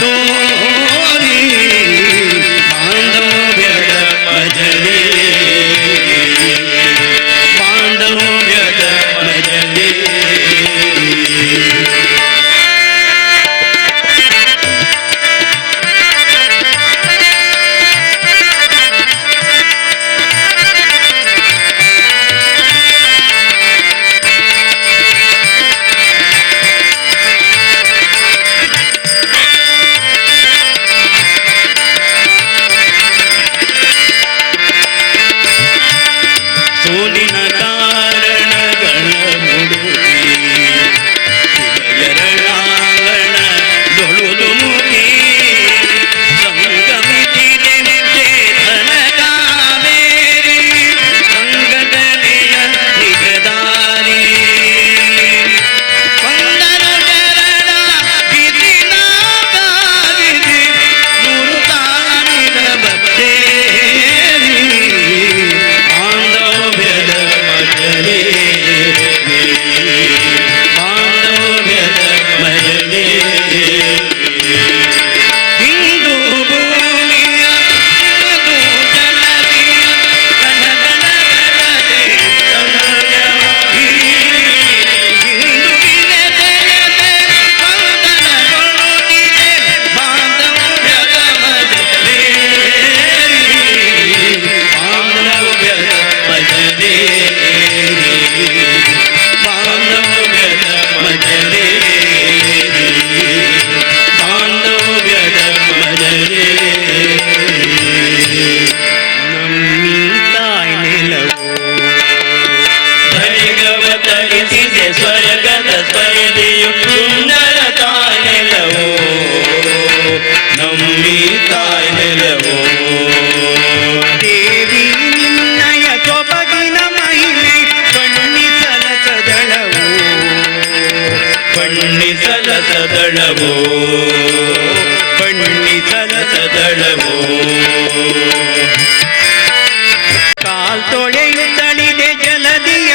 तो ಬಣ್ಣಿಸಲಸದಳವೋ ಬಣ್ಣಿಸಲಸದಳವೋ ಕಾಲ್ ತೊಳೆಯುತ್ತಳಿದೆ ಜಲದಿಯ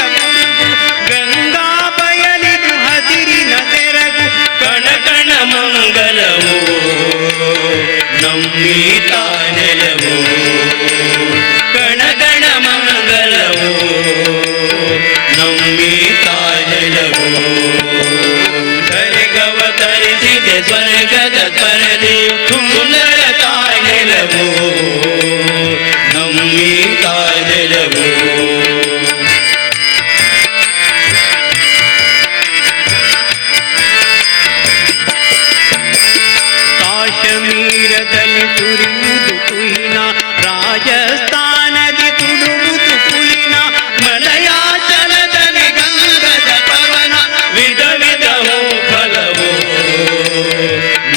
ಗಂಗಾ ಬಯಲಿದು ಹಸಿರಿನ ತೆರಗು ಕಣಕಣ ಮಂಗಲವೋ ನಮ್ಮೀತ ನೆಲವೋ ಕಣಗಣ ಮಂಗಲವೋ ನಮ್ಮೀತ ನೆಲವೋ ಧರೆಗವತರಿಸಿದೆ ಸ್ವರ್ಗದ ಪರದೆಯು ಸುಂದರ ತಾನೆಲವೋ ನಮ್ಮೀತ ನೆಲವೋ ಕಾಶ್ಮೀರದಲ್ಲಿ ಸುರಿಯುವುದು ತುಹಿನ ರಾಜಸ್ಥಾನದಿ ತುಡುವುದು ಪುಲಿನ ಮಲಯಾಚಲದಲ್ಲಿ ಗಂಗದ ಪವನ ವಿಧ ವಿಧವೋ ಫಲವೋ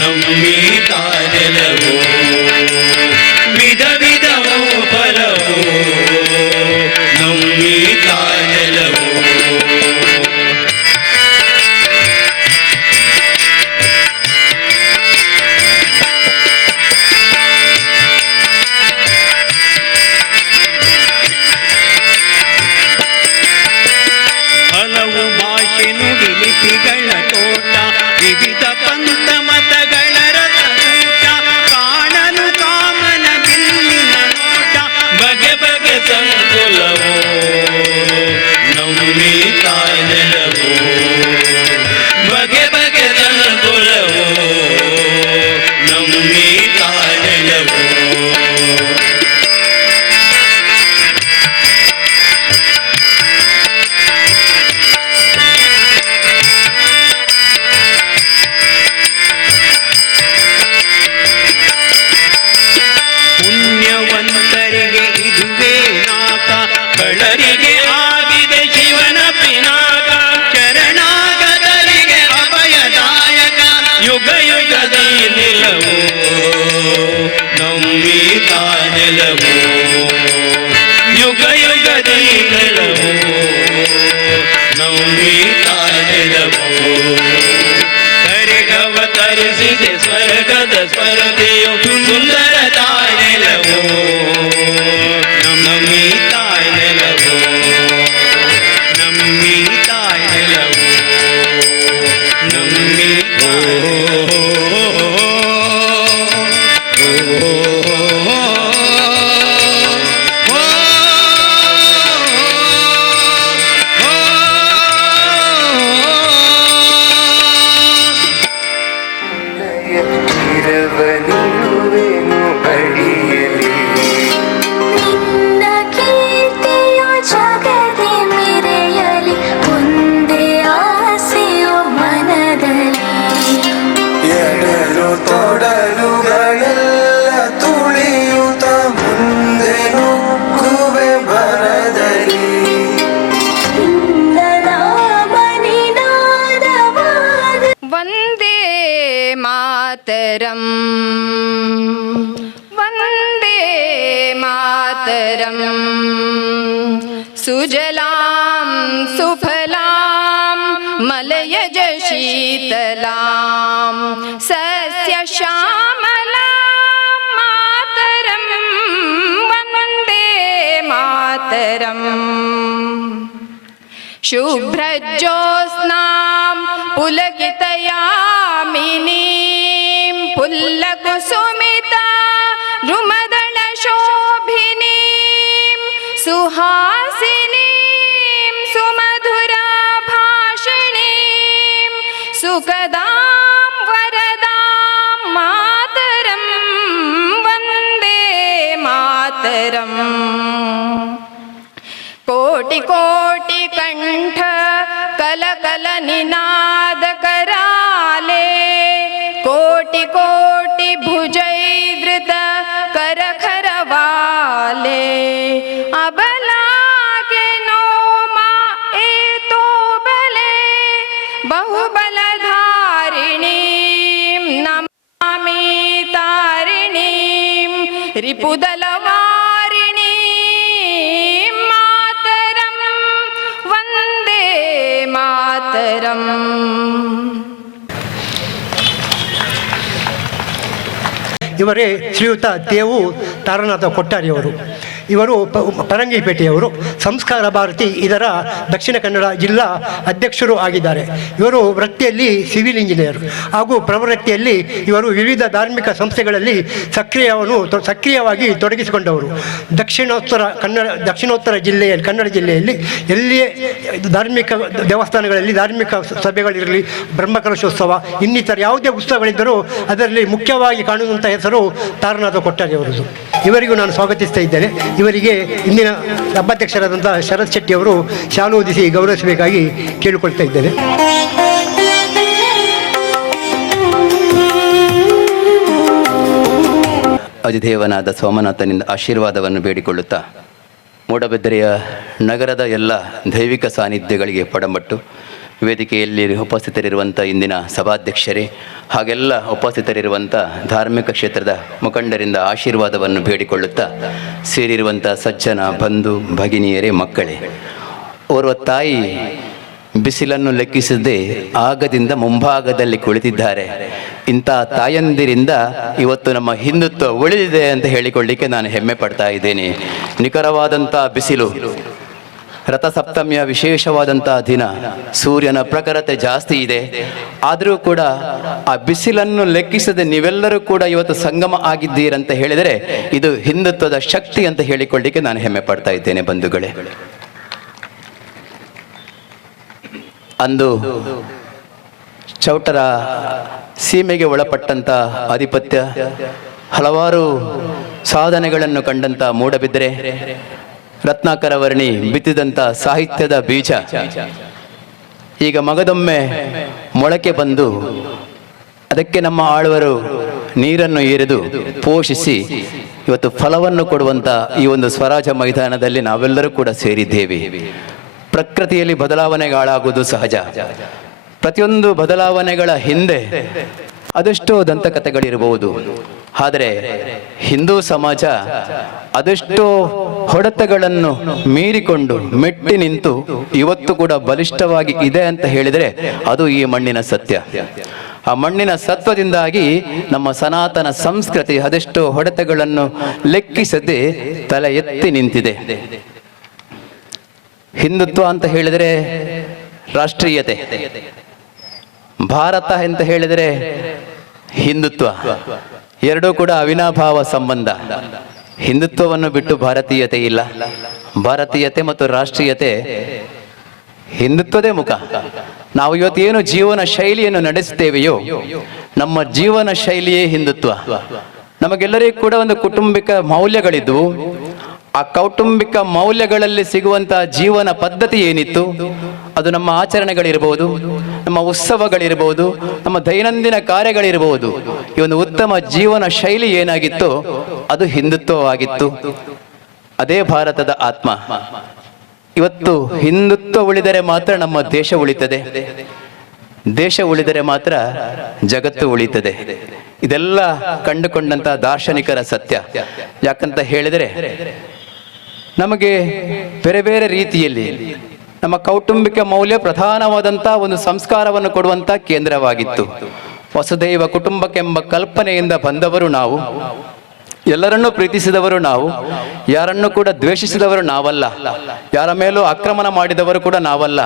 ನಮ್ಮೀತ ನೆಲವೋ ವಿಧ ವಿಧವೋ ಫಲವೋ ನಮ್ಮೀತ ನೆಲವೋ ಹಲವು ಭಾಷೆ ನುಡಿ ಲಿಪಿಗಳ ತೋಟ ವಿವಿಧ ಪಂಥ ಮತಗಳ ರಸಕೂಟ ಕಾಣಲು ಕಾಮನ ಬಿಲ್ಲಿನ ನೋಟ ಬಗೆ ಬಗೆ ಸಂಕುಲವೋ ನಮ್ಮೀತ ನೆಲವೋ ಬಗೆ ಬಗೆ ಸಂಕುಲವೋ ನಮ್ಮೀತ ನೆಲವೋ ಪುಣ್ಯವಂತರಿಗೆ ಇದುವೇ ನಾಕ ಕಳ್ಳರಿಗೆ ಆಗಿದೆ ಶಿವನ ಪಿನಾಕ ಶರಣಾಗತರಿಗೆ ಅಭಯದಾಯಕ ಯುಗ ಯುಗದಿ ನಿಲವೋ ನಮ್ಮೀತ ನೆಲವೋ ಯುಗ ಯುಗದಿ ನಿಲವೋ ನಮ್ಮೀತ ನೆಲವೋ ಧರೆಗವತರಿಸಿದೆ ಸ್ವರ್ಗದ ಸ್ಪರ್ಧೆಯು ಸುಂದರ ತಾನೆಲವೋ ನಮ್ಮೀತ ನೆಲವೋ ನಮ್ಮೀತ ನೆಲವೋ ನಮ್ಮೀತ ಇರುವೆನು ಅಡಿಯಲಿ ನಿನ್ನ ಕೀರ್ತಿಯು ಜಗದಿ ಮೆರೆಯಲಿ ಒಂದೇ ಆಸೆಯು ಮನದಲ್ಲಿ ಎಡರು ತೊಡಲುಗಳೆಲ್ಲ ತುಳಿಯುತ್ತ ಮುಂದೆ ನುಗ್ಗುವೆ ಬರದಲ್ಲಿ ನಿನ್ನ ನಾಮ ನಿನಾದವಾದ ವಂದೇ ಮಾತರಂ ವಂದೇ ಮಾತರಂ ಸುಜಲಾಂ ಸುಫಲಾಂ ಮಲಯಜ ಶೀತಲಾಂ ಸಸ್ಯ ಶ್ಯಾಮಲಾಂ ಮಾತರಂ ವಂದೇ ಮಾತರಂ ಶುಭ್ರಜ್ಯೋತ್ಸ್ನಾಂ ಪುಲಕಿತಯಾಮಿನೀಂ ಪುಲ್ಲಕುಸುಮಿತ ರುಮದಳ ಶೋಭಿನೀಂ ಸುಹಾಸಿನೀಂ ಸುಮಧುರ ಭಾಷಿಣೀಂ ಸುಖದಾಂ ವರದಾಂ ಮಾತರಂ ವಂದೇ ಮಾತರಂ ಕೋಟಿ ಕೋಟಿ ಕಂಠ ಕಲಕಲ ನಿನಾದ ಕರಾಲೆ ಕೋಟಿ ಕೋಟಿ ಭುಜೈದೃತ ಕರಖರವಾಲೆ ಅಬಲಾಗೆ ನೋಮಾ ಏತೋ ಬಲೆ ಬಹುಬಲಧಾರಿಣೀಂ ನಮಾಮಿ ತಾರಿಣೀಂ ರಿಪುದಲವಾರಿಣೀಂ ಮಾತರಂ ವಂದೇ ಮಾತರಂ ಇವರೇ ಶ್ರೀಯುತ ದೇವು ತಾರನಾಥ ಕೊಟ್ಟಾರಿಯವರು. ಇವರು ಪರಂಗಿಪೇಟೆಯವರು. ಸಂಸ್ಕಾರ ಭಾರತಿ ಇದರ ದಕ್ಷಿಣ ಕನ್ನಡ ಜಿಲ್ಲಾ ಅಧ್ಯಕ್ಷರು ಆಗಿದ್ದಾರೆ. ಇವರು ವೃತ್ತಿಯಲ್ಲಿ ಸಿವಿಲ್ ಇಂಜಿನಿಯರ್ ಹಾಗೂ ಪ್ರವೃತ್ತಿಯಲ್ಲಿ ಇವರು ವಿವಿಧ ಧಾರ್ಮಿಕ ಸಂಸ್ಥೆಗಳಲ್ಲಿ ಸಕ್ರಿಯವಾಗಿ ತೊಡಗಿಸಿಕೊಂಡವರು. ದಕ್ಷಿಣೋತ್ತರ ಜಿಲ್ಲೆಯಲ್ಲಿ ಕನ್ನಡ ಜಿಲ್ಲೆಯಲ್ಲಿ ಎಲ್ಲಿಯೇ ಧಾರ್ಮಿಕ ದೇವಸ್ಥಾನಗಳಲ್ಲಿ ಧಾರ್ಮಿಕ ಸಭೆಗಳಿರಲಿ, ಬ್ರಹ್ಮಕಲಶೋತ್ಸವ, ಇನ್ನಿತರ ಯಾವುದೇ ಉತ್ಸವಗಳಿದ್ದರೂ ಅದರಲ್ಲಿ ಮುಖ್ಯವಾಗಿ ಕಾಣುವಂಥ ಹೆಸರು ತಾರನಾಥ ಕೊಟ್ಟಾರಿಯವರದು. ಇವರಿಗೂ ನಾನು ಸ್ವಾಗತಿಸ್ತಾ ಇದ್ದೇನೆ. ಇವರಿಗೆ ಇಂದಿನ ಸಭಾಧ್ಯಕ್ಷರಾದಂಥ ಶರತ್ ಶೆಟ್ಟಿ ಅವರು ಶಾಲು ಹೊದಿಸಿ ಗೌರವಿಸಬೇಕಾಗಿ ಕೇಳಿಕೊಳ್ತಾ ಇದ್ದೇನೆ. ಅಧಿದೇವನಾದ ಸೋಮನಾಥನಿಂದ ಆಶೀರ್ವಾದವನ್ನು ಬೇಡಿಕೊಳ್ಳುತ್ತಾ ಮೂಡಬಿದರೆಯ ನಗರದ ಎಲ್ಲ ದೈವಿಕ ಸಾನ್ನಿಧ್ಯಗಳಿಗೆ ಪಡಂಬಟ್ಟು ವೇದಿಕೆಯಲ್ಲಿ ಉಪಸ್ಥಿತರಿರುವಂಥ ಇಂದಿನ ಸಭಾಧ್ಯಕ್ಷರೇ ಹಾಗೆಲ್ಲ ಉಪಸ್ಥಿತರಿರುವಂಥ ಧಾರ್ಮಿಕ ಕ್ಷೇತ್ರದ ಮುಖಂಡರಿಂದ ಆಶೀರ್ವಾದವನ್ನು ಬೇಡಿಕೊಳ್ಳುತ್ತಾ ಸೇರಿರುವಂಥ ಸಜ್ಜನ ಬಂಧು ಭಗಿನಿಯರೇ, ಮಕ್ಕಳೇ, ಓರ್ವ ತಾಯಿ ಬಿಸಿಲನ್ನು ಲೆಕ್ಕಿಸದೆ ಆಗದಿಂದ ಮುಂಭಾಗದಲ್ಲಿ ಕುಳಿತಿದ್ದಾರೆ. ಇಂಥ ತಾಯಂದಿರಿಂದ ಇವತ್ತು ನಮ್ಮ ಹಿಂದುತ್ವ ಉಳಿದಿದೆ ಅಂತ ಹೇಳಿಕೊಳ್ಳಿಕ್ಕೆ ನಾನು ಹೆಮ್ಮೆ ಪಡ್ತಾ ಇದ್ದೇನೆ. ನಿಖರವಾದಂಥ ಬಿಸಿಲು, ರಥಸಪ್ತಮಿಯ ವಿಶೇಷವಾದಂಥ ದಿನ, ಸೂರ್ಯನ ಪ್ರಖರತೆ ಜಾಸ್ತಿ ಇದೆ. ಆದರೂ ಕೂಡ ಆ ಬಿಸಿಲನ್ನು ಲೆಕ್ಕಿಸದೆ ನೀವೆಲ್ಲರೂ ಕೂಡ ಇವತ್ತು ಸಂಗಮ ಆಗಿದ್ದೀರಂತ ಹೇಳಿದರೆ ಇದು ಹಿಂದುತ್ವದ ಶಕ್ತಿ ಅಂತ ಹೇಳಿಕೊಳ್ಳಿಕ್ಕೆ ನಾನು ಹೆಮ್ಮೆ ಪಡ್ತಾ ಇದ್ದೇನೆ. ಬಂಧುಗಳೇ, ಅಂದು ಚೌಟರ ಸೀಮೆಗೆ ಒಳಪಟ್ಟಂಥ ಆಧಿಪತ್ಯ, ಹಲವಾರು ಸಾಧನೆಗಳನ್ನು ಕಂಡಂಥ ಮೂಡಬಿದರೆ, ರತ್ನಾಕರ ವರ್ಣಿ ಬಿತ್ತಿದಂಥ ಸಾಹಿತ್ಯದ ಬೀಜ ಈಗ ಮಗದೊಮ್ಮೆ ಮೊಳಕೆ ಬಂದು ಅದಕ್ಕೆ ನಮ್ಮ ಆಳ್ವರು ನೀರನ್ನು ಎರೆದು ಪೋಷಿಸಿ ಇವತ್ತು ಫಲವನ್ನು ಕೊಡುವಂಥ ಈ ಒಂದು ಸ್ವರಾಜ ಮೈದಾನದಲ್ಲಿ ನಾವೆಲ್ಲರೂ ಕೂಡ ಸೇರಿದ್ದೇವೆ. ಪ್ರಕೃತಿಯಲ್ಲಿ ಬದಲಾವಣೆಗಳಾಗುವುದು ಸಹಜ. ಪ್ರತಿಯೊಂದು ಬದಲಾವಣೆಗಳ ಹಿಂದೆ ಅದೆಷ್ಟೋ ದಂತಕಥೆಗಳಿರಬಹುದು. ಆದರೆ ಹಿಂದೂ ಸಮಾಜ ಅದೆಷ್ಟೋ ಹೊಡೆತಗಳನ್ನು ಮೀರಿಕೊಂಡು ಮೆಟ್ಟಿ ನಿಂತು ಇವತ್ತು ಕೂಡ ಬಲಿಷ್ಠವಾಗಿ ಇದೆ ಅಂತ ಹೇಳಿದರೆ ಅದು ಈ ಮಣ್ಣಿನ ಸತ್ಯ. ಆ ಮಣ್ಣಿನ ಸತ್ವದಿಂದಾಗಿ ನಮ್ಮ ಸನಾತನ ಸಂಸ್ಕೃತಿ ಅದೆಷ್ಟೋ ಹೊಡೆತಗಳನ್ನು ಲೆಕ್ಕಿಸದೆ ತಲೆ ಎತ್ತಿ ನಿಂತಿದೆ. ಹಿಂದುತ್ವ ಅಂತ ಹೇಳಿದರೆ ರಾಷ್ಟ್ರೀಯತೆ, ಭಾರತ ಅಂತ ಹೇಳಿದರೆ ಹಿಂದುತ್ವ, ಎರಡೂ ಕೂಡ ಅವಿನಾಭಾವ ಸಂಬಂಧ. ಹಿಂದುತ್ವವನ್ನು ಬಿಟ್ಟು ಭಾರತೀಯತೆ ಇಲ್ಲ. ಭಾರತೀಯತೆ ಮತ್ತು ರಾಷ್ಟ್ರೀಯತೆ ಹಿಂದುತ್ವದೇ ಮುಖ. ನಾವು ಇವತ್ತೇನು ಜೀವನ ಶೈಲಿಯನ್ನು ನಡೆಸುತ್ತೇವೆಯೋ ನಮ್ಮ ಜೀವನ ಶೈಲಿಯೇ ಹಿಂದುತ್ವ. ನಮಗೆಲ್ಲರಿಗೂ ಕೂಡ ಒಂದು ಕುಟುಂಬಿಕ ಮೌಲ್ಯಗಳಿದ್ವು. ಆ ಕೌಟುಂಬಿಕ ಮೌಲ್ಯಗಳಲ್ಲಿ ಸಿಗುವಂತಹ ಜೀವನ ಪದ್ಧತಿ ಏನಿತ್ತು ಅದು ನಮ್ಮ ಆಚರಣೆಗಳಿರಬಹುದು, ನಮ್ಮ ಉತ್ಸವಗಳಿರಬಹುದು, ನಮ್ಮ ದೈನಂದಿನ ಕಾರ್ಯಗಳಿರಬಹುದು. ಈ ಒಂದು ಉತ್ತಮ ಜೀವನ ಶೈಲಿ ಏನಾಗಿತ್ತು ಅದು ಹಿಂದುತ್ವವಾಗಿತ್ತು. ಅದೇ ಭಾರತದ ಆತ್ಮ. ಇವತ್ತು ಹಿಂದುತ್ವ ಉಳಿದರೆ ಮಾತ್ರ ನಮ್ಮ ದೇಶ ಉಳಿತದೆ, ದೇಶ ಉಳಿದರೆ ಮಾತ್ರ ಜಗತ್ತು ಉಳಿತದೆ. ಇದೆಲ್ಲ ಕಂಡುಕೊಂಡಂತ ದಾರ್ಶನಿಕರ ಸತ್ಯ. ಯಾಕಂತ ಹೇಳಿದರೆ ನಮಗೆ ಬೇರೆ ಬೇರೆ ರೀತಿಯಲ್ಲಿ ನಮ್ಮ ಕೌಟುಂಬಿಕ ಮೌಲ್ಯ ಪ್ರಧಾನವಾದಂಥ ಒಂದು ಸಂಸ್ಕಾರವನ್ನು ಕೊಡುವಂಥ ಕೇಂದ್ರವಾಗಿತ್ತು. ವಸುದೈವ ಕುಟುಂಬಕ್ಕೆಂಬ ಕಲ್ಪನೆಯಿಂದ ಬಂದವರು ನಾವು. ಎಲ್ಲರನ್ನೂ ಪ್ರೀತಿಸಿದವರು ನಾವು. ಯಾರನ್ನು ಕೂಡ ದ್ವೇಷಿಸಿದವರು ನಾವಲ್ಲ. ಯಾರ ಮೇಲೂ ಆಕ್ರಮಣ ಮಾಡಿದವರು ಕೂಡ ನಾವಲ್ಲ.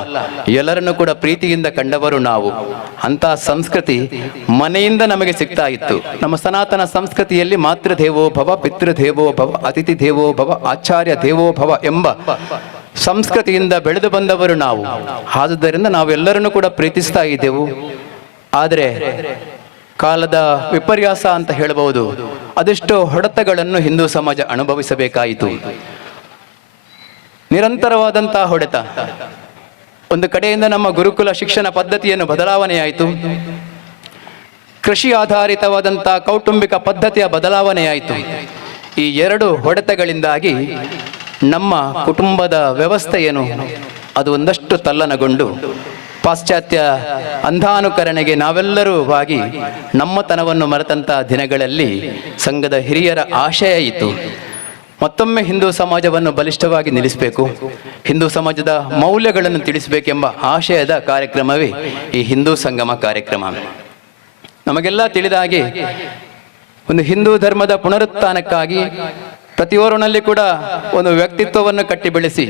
ಎಲ್ಲರನ್ನು ಕೂಡ ಪ್ರೀತಿಯಿಂದ ಕಂಡವರು ನಾವು. ಅಂತ ಸಂಸ್ಕೃತಿ ಮನೆಯಿಂದ ನಮಗೆ ಸಿಗ್ತಾ ಇತ್ತು. ನಮ್ಮ ಸನಾತನ ಸಂಸ್ಕೃತಿಯಲ್ಲಿ ಮಾತೃ ದೇವೋ ಭವ, ಪಿತೃ ದೇವೋ ಭವ, ಅತಿಥಿ ದೇವೋ ಭವ, ಆಚಾರ್ಯ ದೇವೋ ಭವ ಎಂಬ ಸಂಸ್ಕೃತಿಯಿಂದ ಬೆಳೆದು ಬಂದವರು ನಾವು. ಆದುದರಿಂದ ನಾವೆಲ್ಲರನ್ನು ಕೂಡ ಪ್ರೀತಿಸ್ತಾ ಇದ್ದೆವು. ಆದರೆ ಕಾಲದ ವಿಪರ್ಯಾಸ ಅಂತ ಹೇಳಬಹುದು, ಅದೆಷ್ಟೋ ಹೊಡೆತಗಳನ್ನು ಹಿಂದೂ ಸಮಾಜ ಅನುಭವಿಸಬೇಕಾಯಿತು. ನಿರಂತರವಾದಂತಹ ಹೊಡೆತ. ಒಂದು ಕಡೆಯಿಂದ ನಮ್ಮ ಗುರುಕುಲ ಶಿಕ್ಷಣ ಪದ್ಧತಿಯನ್ನು ಬದಲಾವಣೆಯಾಯಿತು. ಕೃಷಿ ಆಧಾರಿತವಾದಂತಹ ಕೌಟುಂಬಿಕ ಪದ್ಧತಿಯ ಬದಲಾವಣೆಯಾಯಿತು. ಈ ಎರಡು ಹೊಡೆತಗಳಿಂದಾಗಿ ನಮ್ಮ ಕುಟುಂಬದ ವ್ಯವಸ್ಥೆಯನ್ನು ಅದು ಒಂದಷ್ಟು ತಲ್ಲಣಗೊಂಡು ಪಾಶ್ಚಾತ್ಯ ಅಂಧಾನುಕರಣೆಗೆ ನಾವೆಲ್ಲರೂ ಆಗಿ ನಮ್ಮತನವನ್ನು ಮರೆತಂತಹ ದಿನಗಳಲ್ಲಿ ಸಂಘದ ಹಿರಿಯರ ಆಶಯ ಇತ್ತು, ಮತ್ತೊಮ್ಮೆ ಹಿಂದೂ ಸಮಾಜವನ್ನು ಬಲಿಷ್ಠವಾಗಿ ನಿಲ್ಲಿಸಬೇಕು, ಹಿಂದೂ ಸಮಾಜದ ಮೌಲ್ಯಗಳನ್ನು ತಿಳಿಸಬೇಕೆಂಬ ಆಶಯದ ಕಾರ್ಯಕ್ರಮವೇ ಈ ಹಿಂದೂ ಸಂಗಮ ಕಾರ್ಯಕ್ರಮ. ನಮಗೆಲ್ಲ ತಿಳಿದ ಹಾಗೆ ಒಂದು ಹಿಂದೂ ಧರ್ಮದ ಪುನರುತ್ಥಾನಕ್ಕಾಗಿ ಪ್ರತಿಯೊಬ್ಬರಲ್ಲಿ ಕೂಡ ಒಂದು ವ್ಯಕ್ತಿತ್ವವನ್ನು ಕಟ್ಟಿ ಬೆಳೆಸಿ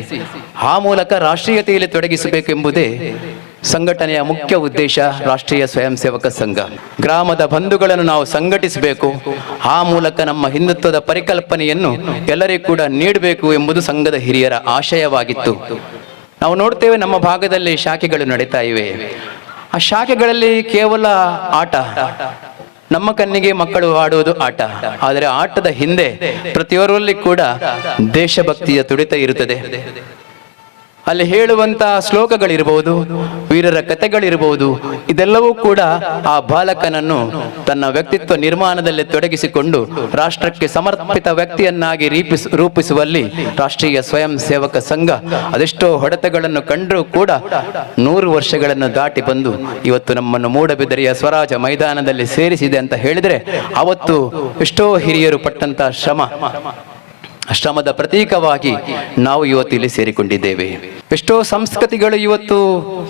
ಆ ಮೂಲಕ ರಾಷ್ಟ್ರೀಯತೆಯಲ್ಲಿ ತೊಡಗಿಸಬೇಕೆಂಬುದೇ ಸಂಘಟನೆಯ ಮುಖ್ಯ ಉದ್ದೇಶ. ರಾಷ್ಟ್ರೀಯ ಸ್ವಯಂ ಸೇವಕ ಸಂಘ ಗ್ರಾಮದ ಬಂಧುಗಳನ್ನು ನಾವು ಸಂಘಟಿಸಬೇಕು, ಆ ಮೂಲಕ ನಮ್ಮ ಹಿಂದುತ್ವದ ಪರಿಕಲ್ಪನೆಯನ್ನು ಎಲ್ಲರಿಗೂ ಕೂಡ ನೀಡಬೇಕು ಎಂಬುದು ಸಂಘದ ಹಿರಿಯರ ಆಶಯವಾಗಿತ್ತು. ನಾವು ನೋಡ್ತೇವೆ ನಮ್ಮ ಭಾಗದಲ್ಲಿ ಶಾಖೆಗಳು ನಡೀತಾ ಇವೆ. ಆ ಶಾಖೆಗಳಲ್ಲಿ ಕೇವಲ ಆಟ, ನಮ್ಮ ಕಣ್ಣಿಗೆ ಮಕ್ಕಳು ಆಡುವುದು ಆಟ, ಆದರೆ ಆಟದ ಹಿಂದೆ ಪ್ರತಿಯೊಬ್ಬರಲ್ಲಿ ಕೂಡ ದೇಶಭಕ್ತಿಯ ತುಡಿತ ಇರುತ್ತದೆ. ಅಲ್ಲಿ ಹೇಳುವಂತಹ ಶ್ಲೋಕಗಳಿರಬಹುದು, ವೀರರ ಕಥೆಗಳಿರಬಹುದು, ಇದೆಲ್ಲವೂ ಕೂಡ ಆ ಬಾಲಕನನ್ನು ತನ್ನ ವ್ಯಕ್ತಿತ್ವ ನಿರ್ಮಾಣದಲ್ಲಿ ತೊಡಗಿಸಿಕೊಂಡು ರಾಷ್ಟ್ರಕ್ಕೆ ಸಮರ್ಪಿತ ವ್ಯಕ್ತಿಯನ್ನಾಗಿ ರೂಪಿಸುವಲ್ಲಿ ರಾಷ್ಟ್ರೀಯ ಸ್ವಯಂ ಸೇವಕ ಸಂಘ ಅದೆಷ್ಟೋ ಹೊಡೆತಗಳನ್ನು ಕಂಡರೂ ಕೂಡ 100 ವರ್ಷಗಳನ್ನು ದಾಟಿ ಬಂದು ಇವತ್ತು ನಮ್ಮನ್ನು ಮೂಡಬಿದರೆಯ ಸ್ವರಾಜ ಮೈದಾನದಲ್ಲಿ ಸೇರಿಸಿದೆ ಅಂತ ಹೇಳಿದರೆ ಅವತ್ತು ಎಷ್ಟೋ ಹಿರಿಯರು ಪಟ್ಟಂತ ಶ್ರಮದ ಪ್ರತೀಕವಾಗಿ ನಾವು ಇವತ್ತು ಇಲ್ಲಿ ಸೇರಿಕೊಂಡಿದ್ದೇವೆ. ಎಷ್ಟೋ ಸಂಸ್ಕೃತಿಗಳು ಇವತ್ತು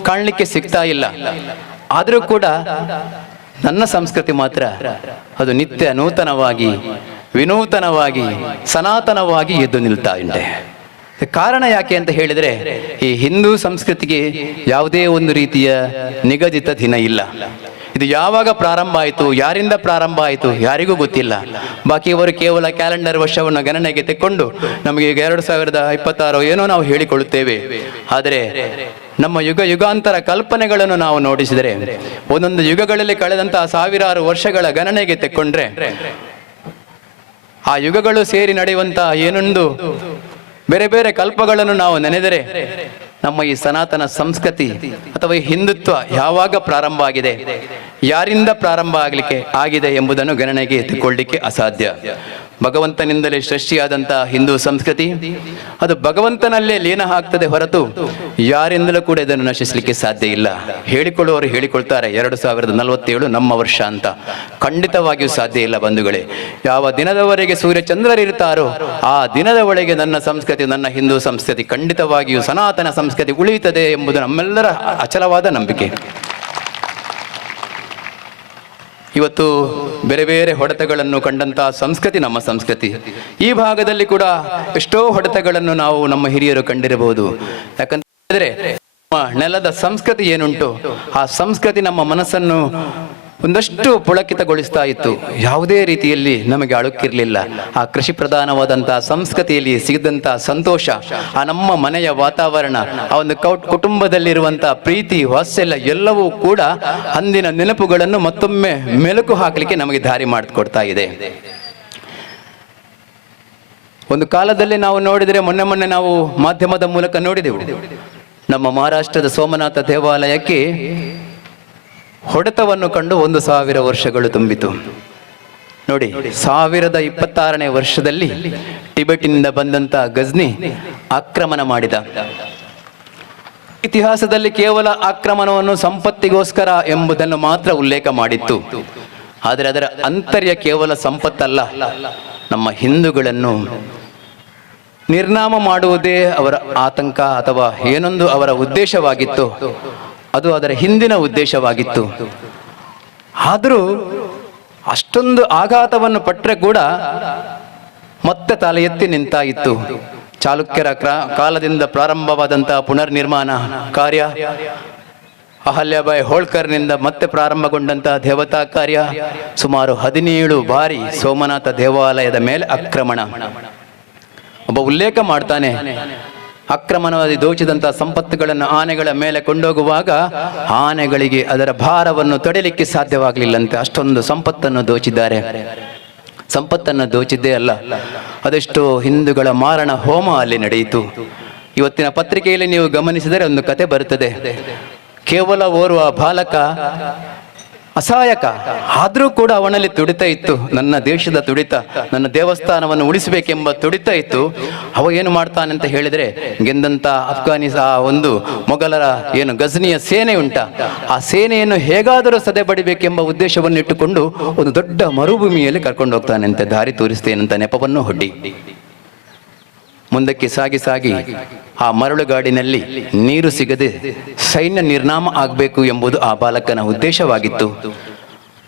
ಕಾಣಲಿಕ್ಕೆ ಸಿಗ್ತಾ ಇಲ್ಲ, ಆದರೂ ಕೂಡ ನನ್ನ ಸಂಸ್ಕೃತಿ ಮಾತ್ರ ಅದು ನಿತ್ಯ ನೂತನವಾಗಿ, ವಿನೂತನವಾಗಿ, ಸನಾತನವಾಗಿ ಎದ್ದು ನಿಲ್ತಾ ಇದೆ. ಕಾರಣ ಯಾಕೆ ಅಂತ ಹೇಳಿದರೆ, ಈ ಹಿಂದೂ ಸಂಸ್ಕೃತಿಗೆ ಯಾವುದೇ ಒಂದು ರೀತಿಯ ನಿಗದಿತ ದಿನ ಇಲ್ಲ. ಇದು ಯಾವಾಗ ಪ್ರಾರಂಭ ಆಯಿತು, ಯಾರಿಂದ ಪ್ರಾರಂಭ ಆಯಿತು ಯಾರಿಗೂ ಗೊತ್ತಿಲ್ಲ. ಬಾಕಿಯವರು ಕೇವಲ ಕ್ಯಾಲೆಂಡರ್ ವರ್ಷವನ್ನು ಗಣನೆಗೆ ತೆಕ್ಕೊಂಡು ನಮಗೆ ಈಗ 2026 ಏನೋ ನಾವು ಹೇಳಿಕೊಳ್ಳುತ್ತೇವೆ. ಆದರೆ ನಮ್ಮ ಯುಗಾಂತರ ಕಲ್ಪನೆಗಳನ್ನು ನಾವು ನೋಡಿಸಿದರೆ, ಒಂದೊಂದು ಯುಗಗಳಲ್ಲಿ ಕಳೆದಂತಹ ಸಾವಿರಾರು ವರ್ಷಗಳ ಗಣನೆಗೆ ತೆಕ್ಕೊಂಡ್ರೆ ಆ ಯುಗಗಳು ಸೇರಿ ನಡೆಯುವಂತಹ ಏನೊಂದು ಬೇರೆ ಬೇರೆ ಕಲ್ಪಗಳನ್ನು ನಾವು ನೆನೆದರೆ ನಮ್ಮ ಈ ಸನಾತನ ಸಂಸ್ಕೃತಿ ಅಥವಾ ಈ ಹಿಂದುತ್ವ ಯಾವಾಗ ಪ್ರಾರಂಭ ಆಗಿದೆ, ಯಾರಿಂದ ಪ್ರಾರಂಭ ಆಗಿದೆ ಎಂಬುದನ್ನು ಗಣನೆಗೆ ಎತ್ತಿಕೊಳ್ಳಲಿಕ್ಕೆ ಅಸಾಧ್ಯ. ಭಗವಂತನಿಂದಲೇ ಸೃಷ್ಟಿಯಾದಂತಹ ಹಿಂದೂ ಸಂಸ್ಕೃತಿ ಅದು ಭಗವಂತನಲ್ಲೇ ಲೀನ ಆಗ್ತದೆ ಹೊರತು ಯಾರಿಂದಲೂ ಕೂಡ ಇದನ್ನು ನಶಿಸಲಿಕ್ಕೆ ಸಾಧ್ಯ ಇಲ್ಲ. ಹೇಳಿಕೊಳ್ಳುವವರು ಹೇಳಿಕೊಳ್ತಾರೆ 2047 ನಮ್ಮ ವರ್ಷ ಅಂತ. ಖಂಡಿತವಾಗಿಯೂ ಸಾಧ್ಯ ಇಲ್ಲ ಬಂಧುಗಳೇ. ಯಾವ ದಿನದವರೆಗೆ ಸೂರ್ಯ ಚಂದ್ರರಿರ್ತಾರೋ ಆ ದಿನದ ಒಳಗೆ ನನ್ನ ಸಂಸ್ಕೃತಿ, ನನ್ನ ಹಿಂದೂ ಸಂಸ್ಕೃತಿ ಖಂಡಿತವಾಗಿಯೂ ಸನಾತನ ಸಂಸ್ಕೃತಿ ಉಳಿಯುತ್ತದೆ ಎಂಬುದು ನಮ್ಮೆಲ್ಲರ ಅಚಲವಾದ ನಂಬಿಕೆ. ಇವತ್ತು ಬೇರೆ ಬೇರೆ ಹೊಡೆತಗಳನ್ನು ಕಂಡಂತಹ ಸಂಸ್ಕೃತಿ ನಮ್ಮ ಸಂಸ್ಕೃತಿ. ಈ ಭಾಗದಲ್ಲಿ ಕೂಡ ಎಷ್ಟೋ ಹೊಡೆತಗಳನ್ನು ನಾವು ನಮ್ಮ ಹಿರಿಯರು ಕಂಡಿರಬಹುದು. ಯಾಕಂತಂದ್ರೆ ನಮ್ಮ ನೆಲದ ಸಂಸ್ಕೃತಿ ಏನುಂಟು ಆ ಸಂಸ್ಕೃತಿ ನಮ್ಮ ಮನಸ್ಸನ್ನು ಒಂದಷ್ಟು ಪುಳಕಿತಗೊಳಿಸ್ತಾ ಇತ್ತು. ಯಾವುದೇ ರೀತಿಯಲ್ಲಿ ನಮಗೆ ಅಳುಕಿರ್ಲಿಲ್ಲ. ಆ ಕೃಷಿ ಪ್ರಧಾನವಾದಂತಹ ಸಂಸ್ಕೃತಿಯಲ್ಲಿ ಸಿಗದಂತಹ ಸಂತೋಷ, ಆ ನಮ್ಮ ಮನೆಯ ವಾತಾವರಣ, ಆ ಒಂದು ಕುಟುಂಬದಲ್ಲಿರುವಂತಹ ಪ್ರೀತಿ, ವಾತ್ಸಲ್ಯ ಎಲ್ಲವೂ ಕೂಡ ಅಂದಿನ ನೆನಪುಗಳನ್ನು ಮತ್ತೊಮ್ಮೆ ಮೆಲುಕು ಹಾಕಲಿಕ್ಕೆ ನಮಗೆ ದಾರಿ ಮಾಡಿಕೊಡ್ತಾ ಇದೆ. ಒಂದು ಕಾಲದಲ್ಲಿ ನಾವು ನೋಡಿದರೆ, ಮೊನ್ನೆ ನಾವು ಮಾಧ್ಯಮದ ಮೂಲಕ ನೋಡಿದೆವು, ನಮ್ಮ ಮಹಾರಾಷ್ಟ್ರದ ಸೋಮನಾಥ ದೇವಾಲಯಕ್ಕೆ ಹೊಡೆತವನ್ನು ಕಂಡು 1000 ವರ್ಷಗಳು ತುಂಬಿತು. ನೋಡಿ, 1026ನೇ ವರ್ಷದಲ್ಲಿ ಟಿಬೆಟ್ನಿಂದ ಬಂದಂತ ಗಜ್ನಿ ಆಕ್ರಮಣ ಮಾಡಿದ. ಇತಿಹಾಸದಲ್ಲಿ ಕೇವಲ ಆಕ್ರಮಣವನ್ನು ಸಂಪತ್ತಿಗೋಸ್ಕರ ಎಂಬುದನ್ನು ಮಾತ್ರ ಉಲ್ಲೇಖ ಮಾಡಿತ್ತು. ಆದರೆ ಅದರ ಆಂತರ್ಯ ಕೇವಲ ಸಂಪತ್ತಲ್ಲ, ನಮ್ಮ ಹಿಂದೂಗಳನ್ನು ನಿರ್ನಾಮ ಮಾಡುವುದೇ ಅವರ ಆತಂಕ ಅಥವಾ ಏನೊಂದು ಅವರ ಉದ್ದೇಶವಾಗಿತ್ತು. ಅದು ಅದರ ಹಿಂದಿನ ಉದ್ದೇಶವಾಗಿತ್ತು. ಆದರೂ ಅಷ್ಟೊಂದು ಆಘಾತವನ್ನು ಪಟ್ಟರೆ ಕೂಡ ಮತ್ತೆ ತಲೆ ಎತ್ತಿ ನಿಂತಾಯಿತು. ಚಾಲುಕ್ಯರ ಕಾಲದಿಂದ ಪ್ರಾರಂಭವಾದಂತಹ ಪುನರ್ನಿರ್ಮಾಣ ಕಾರ್ಯ, ಅಹಲ್ಯಾಬಾಯಿ ಹೋಳ್ಕರ್ನಿಂದ ಮತ್ತೆ ಪ್ರಾರಂಭಗೊಂಡಂತಹ ದೇವತಾ ಕಾರ್ಯ, ಸುಮಾರು 17 ಬಾರಿ ಸೋಮನಾಥ ದೇವಾಲಯದ ಮೇಲೆ ಆಕ್ರಮಣ. ಒಬ್ಬ ಉಲ್ಲೇಖ ಮಾಡ್ತಾನೆ, ಅಕ್ರಮಣವಾಗಿ ದೋಚಿದಂತಹ ಸಂಪತ್ತುಗಳನ್ನು ಆನೆಗಳ ಮೇಲೆ ಕೊಂಡೋಗುವಾಗ ಆನೆಗಳಿಗೆ ಅದರ ಭಾರವನ್ನು ತಡೆಯಲಿಕ್ಕೆ ಸಾಧ್ಯವಾಗಲಿಲ್ಲಂತೆ. ಅಷ್ಟೊಂದು ಸಂಪತ್ತನ್ನು ದೋಚಿದ್ದಾರೆ. ಸಂಪತ್ತನ್ನು ದೋಚಿದ್ದೇ ಅಲ್ಲ, ಅದೆಷ್ಟೋ ಹಿಂದೂಗಳ ಮಾರಣ ಹೋಮ ಅಲ್ಲಿ ನಡೆಯಿತು. ಇವತ್ತಿನ ಪತ್ರಿಕೆಯಲ್ಲಿ ನೀವು ಗಮನಿಸಿದರೆ ಒಂದು ಕತೆ ಬರುತ್ತದೆ. ಕೇವಲ ಓರ್ವ ಬಾಲಕ ಅಸಹಾಯಕ, ಆದರೂ ಕೂಡ ಅವನಲ್ಲಿ ತುಡಿತ ಇತ್ತು, ನನ್ನ ದೇಶದ ತುಡಿತ, ನನ್ನ ದೇವಸ್ಥಾನವನ್ನು ಉಳಿಸಬೇಕೆಂಬ ತುಡಿತ ಇತ್ತು. ಅವ ಏನು ಮಾಡ್ತಾನೆ ಅಂತ ಹೇಳಿದರೆ, ಗೆದ್ದಂತ ಒಂದು ಮೊಘಲರ ಏನು ಗಜ್ನಿಯ ಸೇನೆ ಉಂಟ, ಆ ಸೇನೆಯನ್ನು ಹೇಗಾದರೂ ಸದೆ ಬಡಿಬೇಕೆಂಬ ಉದ್ದೇಶವನ್ನು ಇಟ್ಟುಕೊಂಡು ಒಂದು ದೊಡ್ಡ ಮರುಭೂಮಿಯಲ್ಲಿ ಕರ್ಕೊಂಡು ಹೋಗ್ತಾನಂತೆ. ದಾರಿ ತೋರಿಸ್ತೇನಂತ ನೆಪವನ್ನು ಹೊಡ್ಡಿ ಮುಂದಕ್ಕೆ ಸಾಗಿ ಆ ಮರಳುಗಾಡಿನಲ್ಲಿ ನೀರು ಸಿಗದೆ ಸೈನ್ಯ ನಿರ್ನಾಮ ಆಗಬೇಕು ಎಂಬುದು ಆ ಬಾಲಕನ ಉದ್ದೇಶವಾಗಿತ್ತು.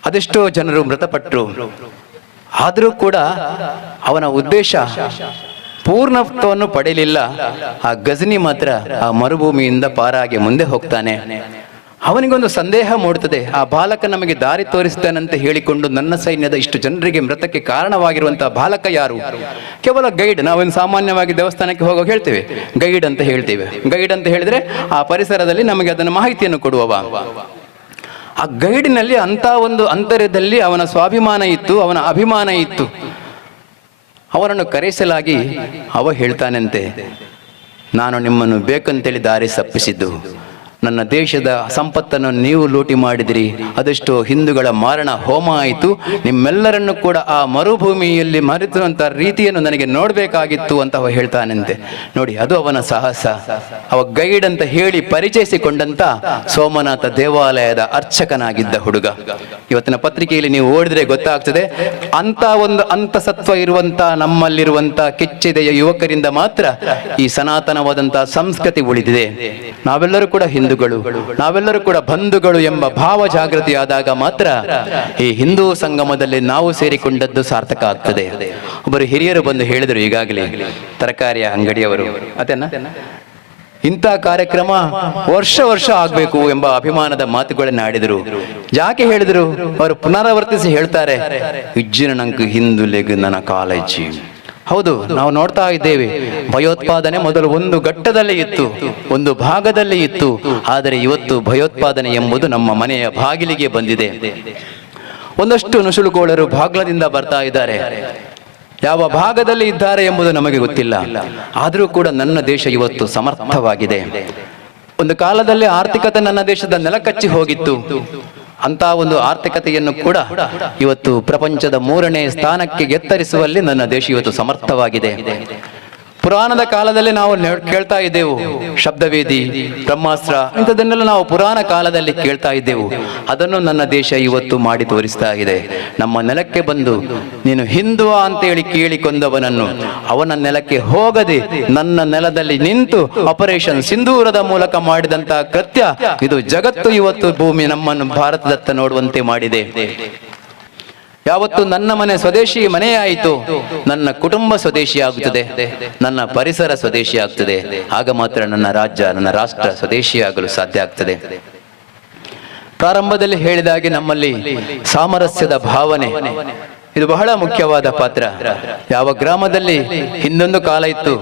ಅದೆಷ್ಟೋ ಜನರು ಮೃತಪಟ್ಟರು. ಆದರೂ ಕೂಡ ಅವನ ಉದ್ದೇಶ ಪೂರ್ಣತ್ವವನ್ನು ಪಡೆಯಲಿಲ್ಲ. ಆ ಗಜನಿ ಮಾತ್ರ ಆ ಮರುಭೂಮಿಯಿಂದ ಪಾರಾಗಿ ಮುಂದೆ ಹೋಗ್ತಾನೆ. ಅವನಿಗೊಂದು ಸಂದೇಹ ಮೂಡುತ್ತದೆ, ಆ ಬಾಲಕ ನಮಗೆ ದಾರಿ ತೋರಿಸ್ತಾನಂತ ಹೇಳಿಕೊಂಡು ನನ್ನ ಸೈನ್ಯದ ಇಷ್ಟು ಜನರಿಗೆ ಮೃತಕ್ಕೆ ಕಾರಣವಾಗಿರುವಂತಹ ಬಾಲಕ ಯಾರು? ಕೇವಲ ಗೈಡ್. ನಾವೇನು ಸಾಮಾನ್ಯವಾಗಿ ದೇವಸ್ಥಾನಕ್ಕೆ ಹೋಗೋ ಹೇಳ್ತೇವೆ, ಗೈಡ್ ಅಂತ ಹೇಳ್ತೇವೆ. ಗೈಡ್ ಅಂತ ಹೇಳಿದ್ರೆ ಆ ಪರಿಸರದಲ್ಲಿ ನಮಗೆ ಅದನ್ನು ಮಾಹಿತಿಯನ್ನು ಕೊಡುವವ. ಆ ಗೈಡಿನಲ್ಲಿ ಅಂತ ಒಂದು ಅಂತರ್ಯದಲ್ಲಿ ಅವನ ಸ್ವಾಭಿಮಾನ ಇತ್ತು, ಅವನ ಅಭಿಮಾನ ಇತ್ತು. ಅವನನ್ನು ಕರೆಸಲಾಗಿ ಅವ ಹೇಳ್ತಾನಂತೆ, ನಾನು ನಿಮ್ಮನ್ನು ಬೇಕಂತೇಳಿ ದಾರಿ ತಪ್ಪಿಸಿದ್ದು. ನನ್ನ ದೇಶದ ಸಂಪತ್ತನ್ನು ನೀವು ಲೂಟಿ ಮಾಡಿದಿರಿ, ಅದೆಷ್ಟೋ ಹಿಂದೂಗಳ ಮಾರಣ ಹೋಮ ಆಯಿತು. ನಿಮ್ಮೆಲ್ಲರನ್ನು ಕೂಡ ಆ ಮರುಭೂಮಿಯಲ್ಲಿ ಮರೆತಿರುವಂಥ ರೀತಿಯನ್ನು ನನಗೆ ನೋಡಬೇಕಾಗಿತ್ತು ಅಂತ ಅವ ಹೇಳ್ತಾನಂತೆ. ನೋಡಿ, ಅದು ಅವನ ಸಾಹಸ. ಅವ ಗೈಡ್ ಅಂತ ಹೇಳಿ ಪರಿಚಯಿಸಿಕೊಂಡಂತ ಸೋಮನಾಥ ದೇವಾಲಯದ ಅರ್ಚಕನಾಗಿದ್ದ ಹುಡುಗ. ಇವತ್ತಿನ ಪತ್ರಿಕೆಯಲ್ಲಿ ನೀವು ಓದಿದ್ರೆ ಗೊತ್ತಾಗ್ತದೆ, ಅಂತ ಒಂದು ಅಂತಸತ್ವ ಇರುವಂತ ನಮ್ಮಲ್ಲಿರುವಂತ ಕಿಚ್ಚೆದೆಯ ಯುವಕರಿಂದ ಮಾತ್ರ ಈ ಸನಾತನವಾದಂತಹ ಸಂಸ್ಕೃತಿ ಉಳಿದಿದೆ. ನಾವೆಲ್ಲರೂ ಕೂಡ ಹಿಂದೂಗಳು, ನಾವೆಲ್ಲರೂ ಕೂಡ ಬಂಧುಗಳು ಎಂಬ ಭಾವ ಜಾಗೃತಿ ಆದಾಗ ಮಾತ್ರ ಈ ಹಿಂದೂ ಸಂಗಮದಲ್ಲಿ ನಾವು ಸೇರಿಕೊಂಡದ್ದು ಸಾರ್ಥಕ ಆಗ್ತದೆ. ಒಬ್ಬರು ಹಿರಿಯರು ಬಂದು ಹೇಳಿದರು, ಈಗಾಗಲೇ ತರಕಾರಿಯ ಅಂಗಡಿಯವರು, ಅದೇನ ಇಂಥ ಕಾರ್ಯಕ್ರಮ ವರ್ಷ ವರ್ಷ ಆಗ್ಬೇಕು ಎಂಬ ಅಭಿಮಾನದ ಮಾತುಗಳನ್ನ ಆಡಿದರು. ಯಾಕೆ ಹೇಳಿದರು? ಅವರು ಪುನರಾವರ್ತಿಸಿ ಹೇಳ್ತಾರೆ, ವಿಜ್ಞಾನಂಕ ಹಿಂದುಲೆಗ್ ನನ್ನ ಕಾಲೇಜಿ. ಹೌದು, ನಾವು ನೋಡ್ತಾ ಇದ್ದೇವೆ, ಭಯೋತ್ಪಾದನೆ ಮೊದಲು ಒಂದು ಘಟ್ಟದಲ್ಲಿ ಇತ್ತು, ಒಂದು ಭಾಗದಲ್ಲಿ ಇತ್ತು. ಆದರೆ ಇವತ್ತು ಭಯೋತ್ಪಾದನೆ ಎಂಬುದು ನಮ್ಮ ಮನೆಯ ಬಾಗಿಲಿಗೆ ಬಂದಿದೆ. ಒಂದಷ್ಟು ನುಸುಳುಗೋಳರು ಬಾಗ್ಲದಿಂದ ಬರ್ತಾ ಇದ್ದಾರೆ. ಯಾವ ಭಾಗದಲ್ಲಿ ಇದ್ದಾರೆ ಎಂಬುದು ನಮಗೆ ಗೊತ್ತಿಲ್ಲ. ಆದರೂ ಕೂಡ ನನ್ನ ದೇಶ ಇವತ್ತು ಸಮರ್ಥವಾಗಿದೆ. ಒಂದು ಕಾಲದಲ್ಲಿ ಆರ್ಥಿಕತೆ ನನ್ನ ದೇಶದ ನೆಲಕಚ್ಚಿ ಹೋಗಿತ್ತು. ಅಂತ ಒಂದು ಆರ್ಥಿಕತೆಯನ್ನು ಕೂಡ ಇವತ್ತು ಪ್ರಪಂಚದ 3ನೇ ಸ್ಥಾನಕ್ಕೆ ಎತ್ತರಿಸುವಲ್ಲಿ ನನ್ನ ದೇಶ ಇವತ್ತು ಸಮರ್ಥವಾಗಿದೆ. ಪುರಾಣದ ಕಾಲದಲ್ಲಿ ನಾವು ಕೇಳ್ತಾ ಇದ್ದೆವು, ಶಬ್ದವೇದಿ, ಬ್ರಹ್ಮಾಸ್ತ್ರ, ಇಂಥದನ್ನೆಲ್ಲ ನಾವು ಪುರಾಣ ಕಾಲದಲ್ಲಿ ಕೇಳ್ತಾ ಇದ್ದೆವು. ಅದನ್ನು ನನ್ನ ದೇಶ ಇವತ್ತು ಮಾಡಿ ತೋರಿಸ್ತಾ ಇದೆ. ನಮ್ಮ ನೆಲಕ್ಕೆ ಬಂದು ನೀನು ಹಿಂದೂ ಅಂತೇಳಿ ಕೇಳಿಕೊಂಡವನನ್ನು ಅವನ ನೆಲಕ್ಕೆ ಹೋಗದೆ ನನ್ನ ನೆಲದಲ್ಲಿ ನಿಂತು ಆಪರೇಷನ್ ಸಿಂಧೂರದ ಮೂಲಕ ಮಾಡಿದಂತಹ ಕೃತ್ಯ ಇದು ಜಗತ್ತು ಇವತ್ತು ಭೂಮಿ ನಮ್ಮನ್ನು ಭಾರತದತ್ತ ನೋಡುವಂತೆ ಮಾಡಿದೆ. ಯಾವತ್ತು ನನ್ನ ಮನೆ ಸ್ವದೇಶಿ ಮನೆಯಾಯಿತು, ನನ್ನ ಕುಟುಂಬ ಸ್ವದೇಶಿ ಆಗುತ್ತದೆ, ನನ್ನ ಪರಿಸರ ಸ್ವದೇಶಿ ಆಗ್ತದೆ. ಆಗ ಮಾತ್ರ ನನ್ನ ರಾಜ್ಯ, ನನ್ನ ರಾಷ್ಟ್ರ ಸ್ವದೇಶಿಯಾಗಲು ಸಾಧ್ಯ ಆಗ್ತದೆ. ಪ್ರಾರಂಭದಲ್ಲಿ ಹೇಳಿದಾಗೆ ನಮ್ಮಲ್ಲಿ ಸಾಮರಸ್ಯದ ಭಾವನೆ ಇದು ಬಹಳ ಮುಖ್ಯವಾದ ಪಾತ್ರ. ಯಾವ ಗ್ರಾಮದಲ್ಲಿ ಹಿಂದೊಂದು ಕಾಲ ಇತ್ತು,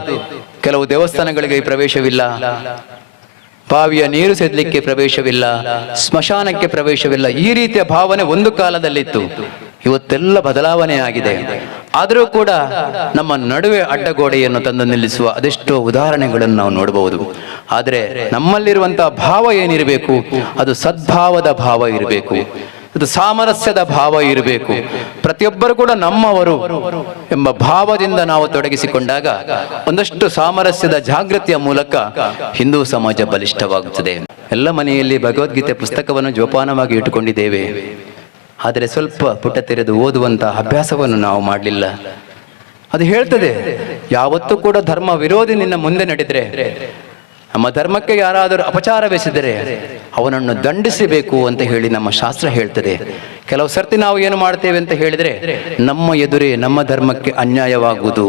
ಕೆಲವು ದೇವಸ್ಥಾನಗಳಿಗೆ ಪ್ರವೇಶವಿಲ್ಲ, ಬಾವಿಯ ನೀರು ಸೇದಲಿಕ್ಕೆ ಪ್ರವೇಶವಿಲ್ಲ, ಸ್ಮಶಾನಕ್ಕೆ ಪ್ರವೇಶವಿಲ್ಲ, ಈ ರೀತಿಯ ಭಾವನೆ ಒಂದು ಕಾಲದಲ್ಲಿತ್ತು. ಇವತ್ತೆಲ್ಲ ಬದಲಾವಣೆ ಆಗಿದೆ. ಆದರೂ ಕೂಡ ನಮ್ಮ ನಡುವೆ ಅಡ್ಡಗೋಡೆಯನ್ನು ತಂದು ನಿಲ್ಲಿಸುವ ಅದೆಷ್ಟೋ ಉದಾಹರಣೆಗಳನ್ನು ನಾವು ನೋಡಬಹುದು. ಆದರೆ ನಮ್ಮಲ್ಲಿರುವಂತಹ ಭಾವ ಏನಿರಬೇಕು? ಅದು ಸದ್ಭಾವದ ಭಾವ ಇರಬೇಕು, ಅದು ಸಾಮರಸ್ಯದ ಭಾವ ಇರಬೇಕು. ಪ್ರತಿಯೊಬ್ಬರು ಕೂಡ ನಮ್ಮವರು ಎಂಬ ಭಾವದಿಂದ ನಾವು ತೊಡಗಿಸಿಕೊಂಡಾಗ ಒಂದಷ್ಟು ಸಾಮರಸ್ಯದ ಜಾಗೃತಿಯ ಮೂಲಕ ಹಿಂದೂ ಸಮಾಜ ಬಲಿಷ್ಠವಾಗುತ್ತದೆ. ಎಲ್ಲ ಮನೆಯಲ್ಲಿ ಭಗವದ್ಗೀತೆ ಪುಸ್ತಕವನ್ನು ಜೋಪಾನವಾಗಿ ಇಟ್ಟುಕೊಂಡಿದ್ದೇವೆ. ಆದರೆ ಸ್ವಲ್ಪ ಪುಟ ತೆರೆದು ಓದುವಂತಹ ಅಭ್ಯಾಸವನ್ನು ನಾವು ಮಾಡಲಿಲ್ಲ. ಅದು ಹೇಳ್ತದೆ, ಯಾವತ್ತೂ ಕೂಡ ಧರ್ಮ ವಿರೋಧಿ ನಿನ್ನ ಮುಂದೆ ನಡೆದರೆ, ನಮ್ಮ ಧರ್ಮಕ್ಕೆ ಯಾರಾದರೂ ಅಪಚಾರವೆಸೆದರೆ ಅವನನ್ನು ದಂಡಿಸಬೇಕು ಅಂತ ಹೇಳಿ ನಮ್ಮ ಶಾಸ್ತ್ರ ಹೇಳ್ತದೆ. ಕೆಲವು ಸರ್ತಿ ನಾವು ಏನು ಮಾಡ್ತೇವೆ ಅಂತ ಹೇಳಿದ್ರೆ, ನಮ್ಮ ಎದುರೇ ನಮ್ಮ ಧರ್ಮಕ್ಕೆ ಅನ್ಯಾಯವಾಗುವುದು,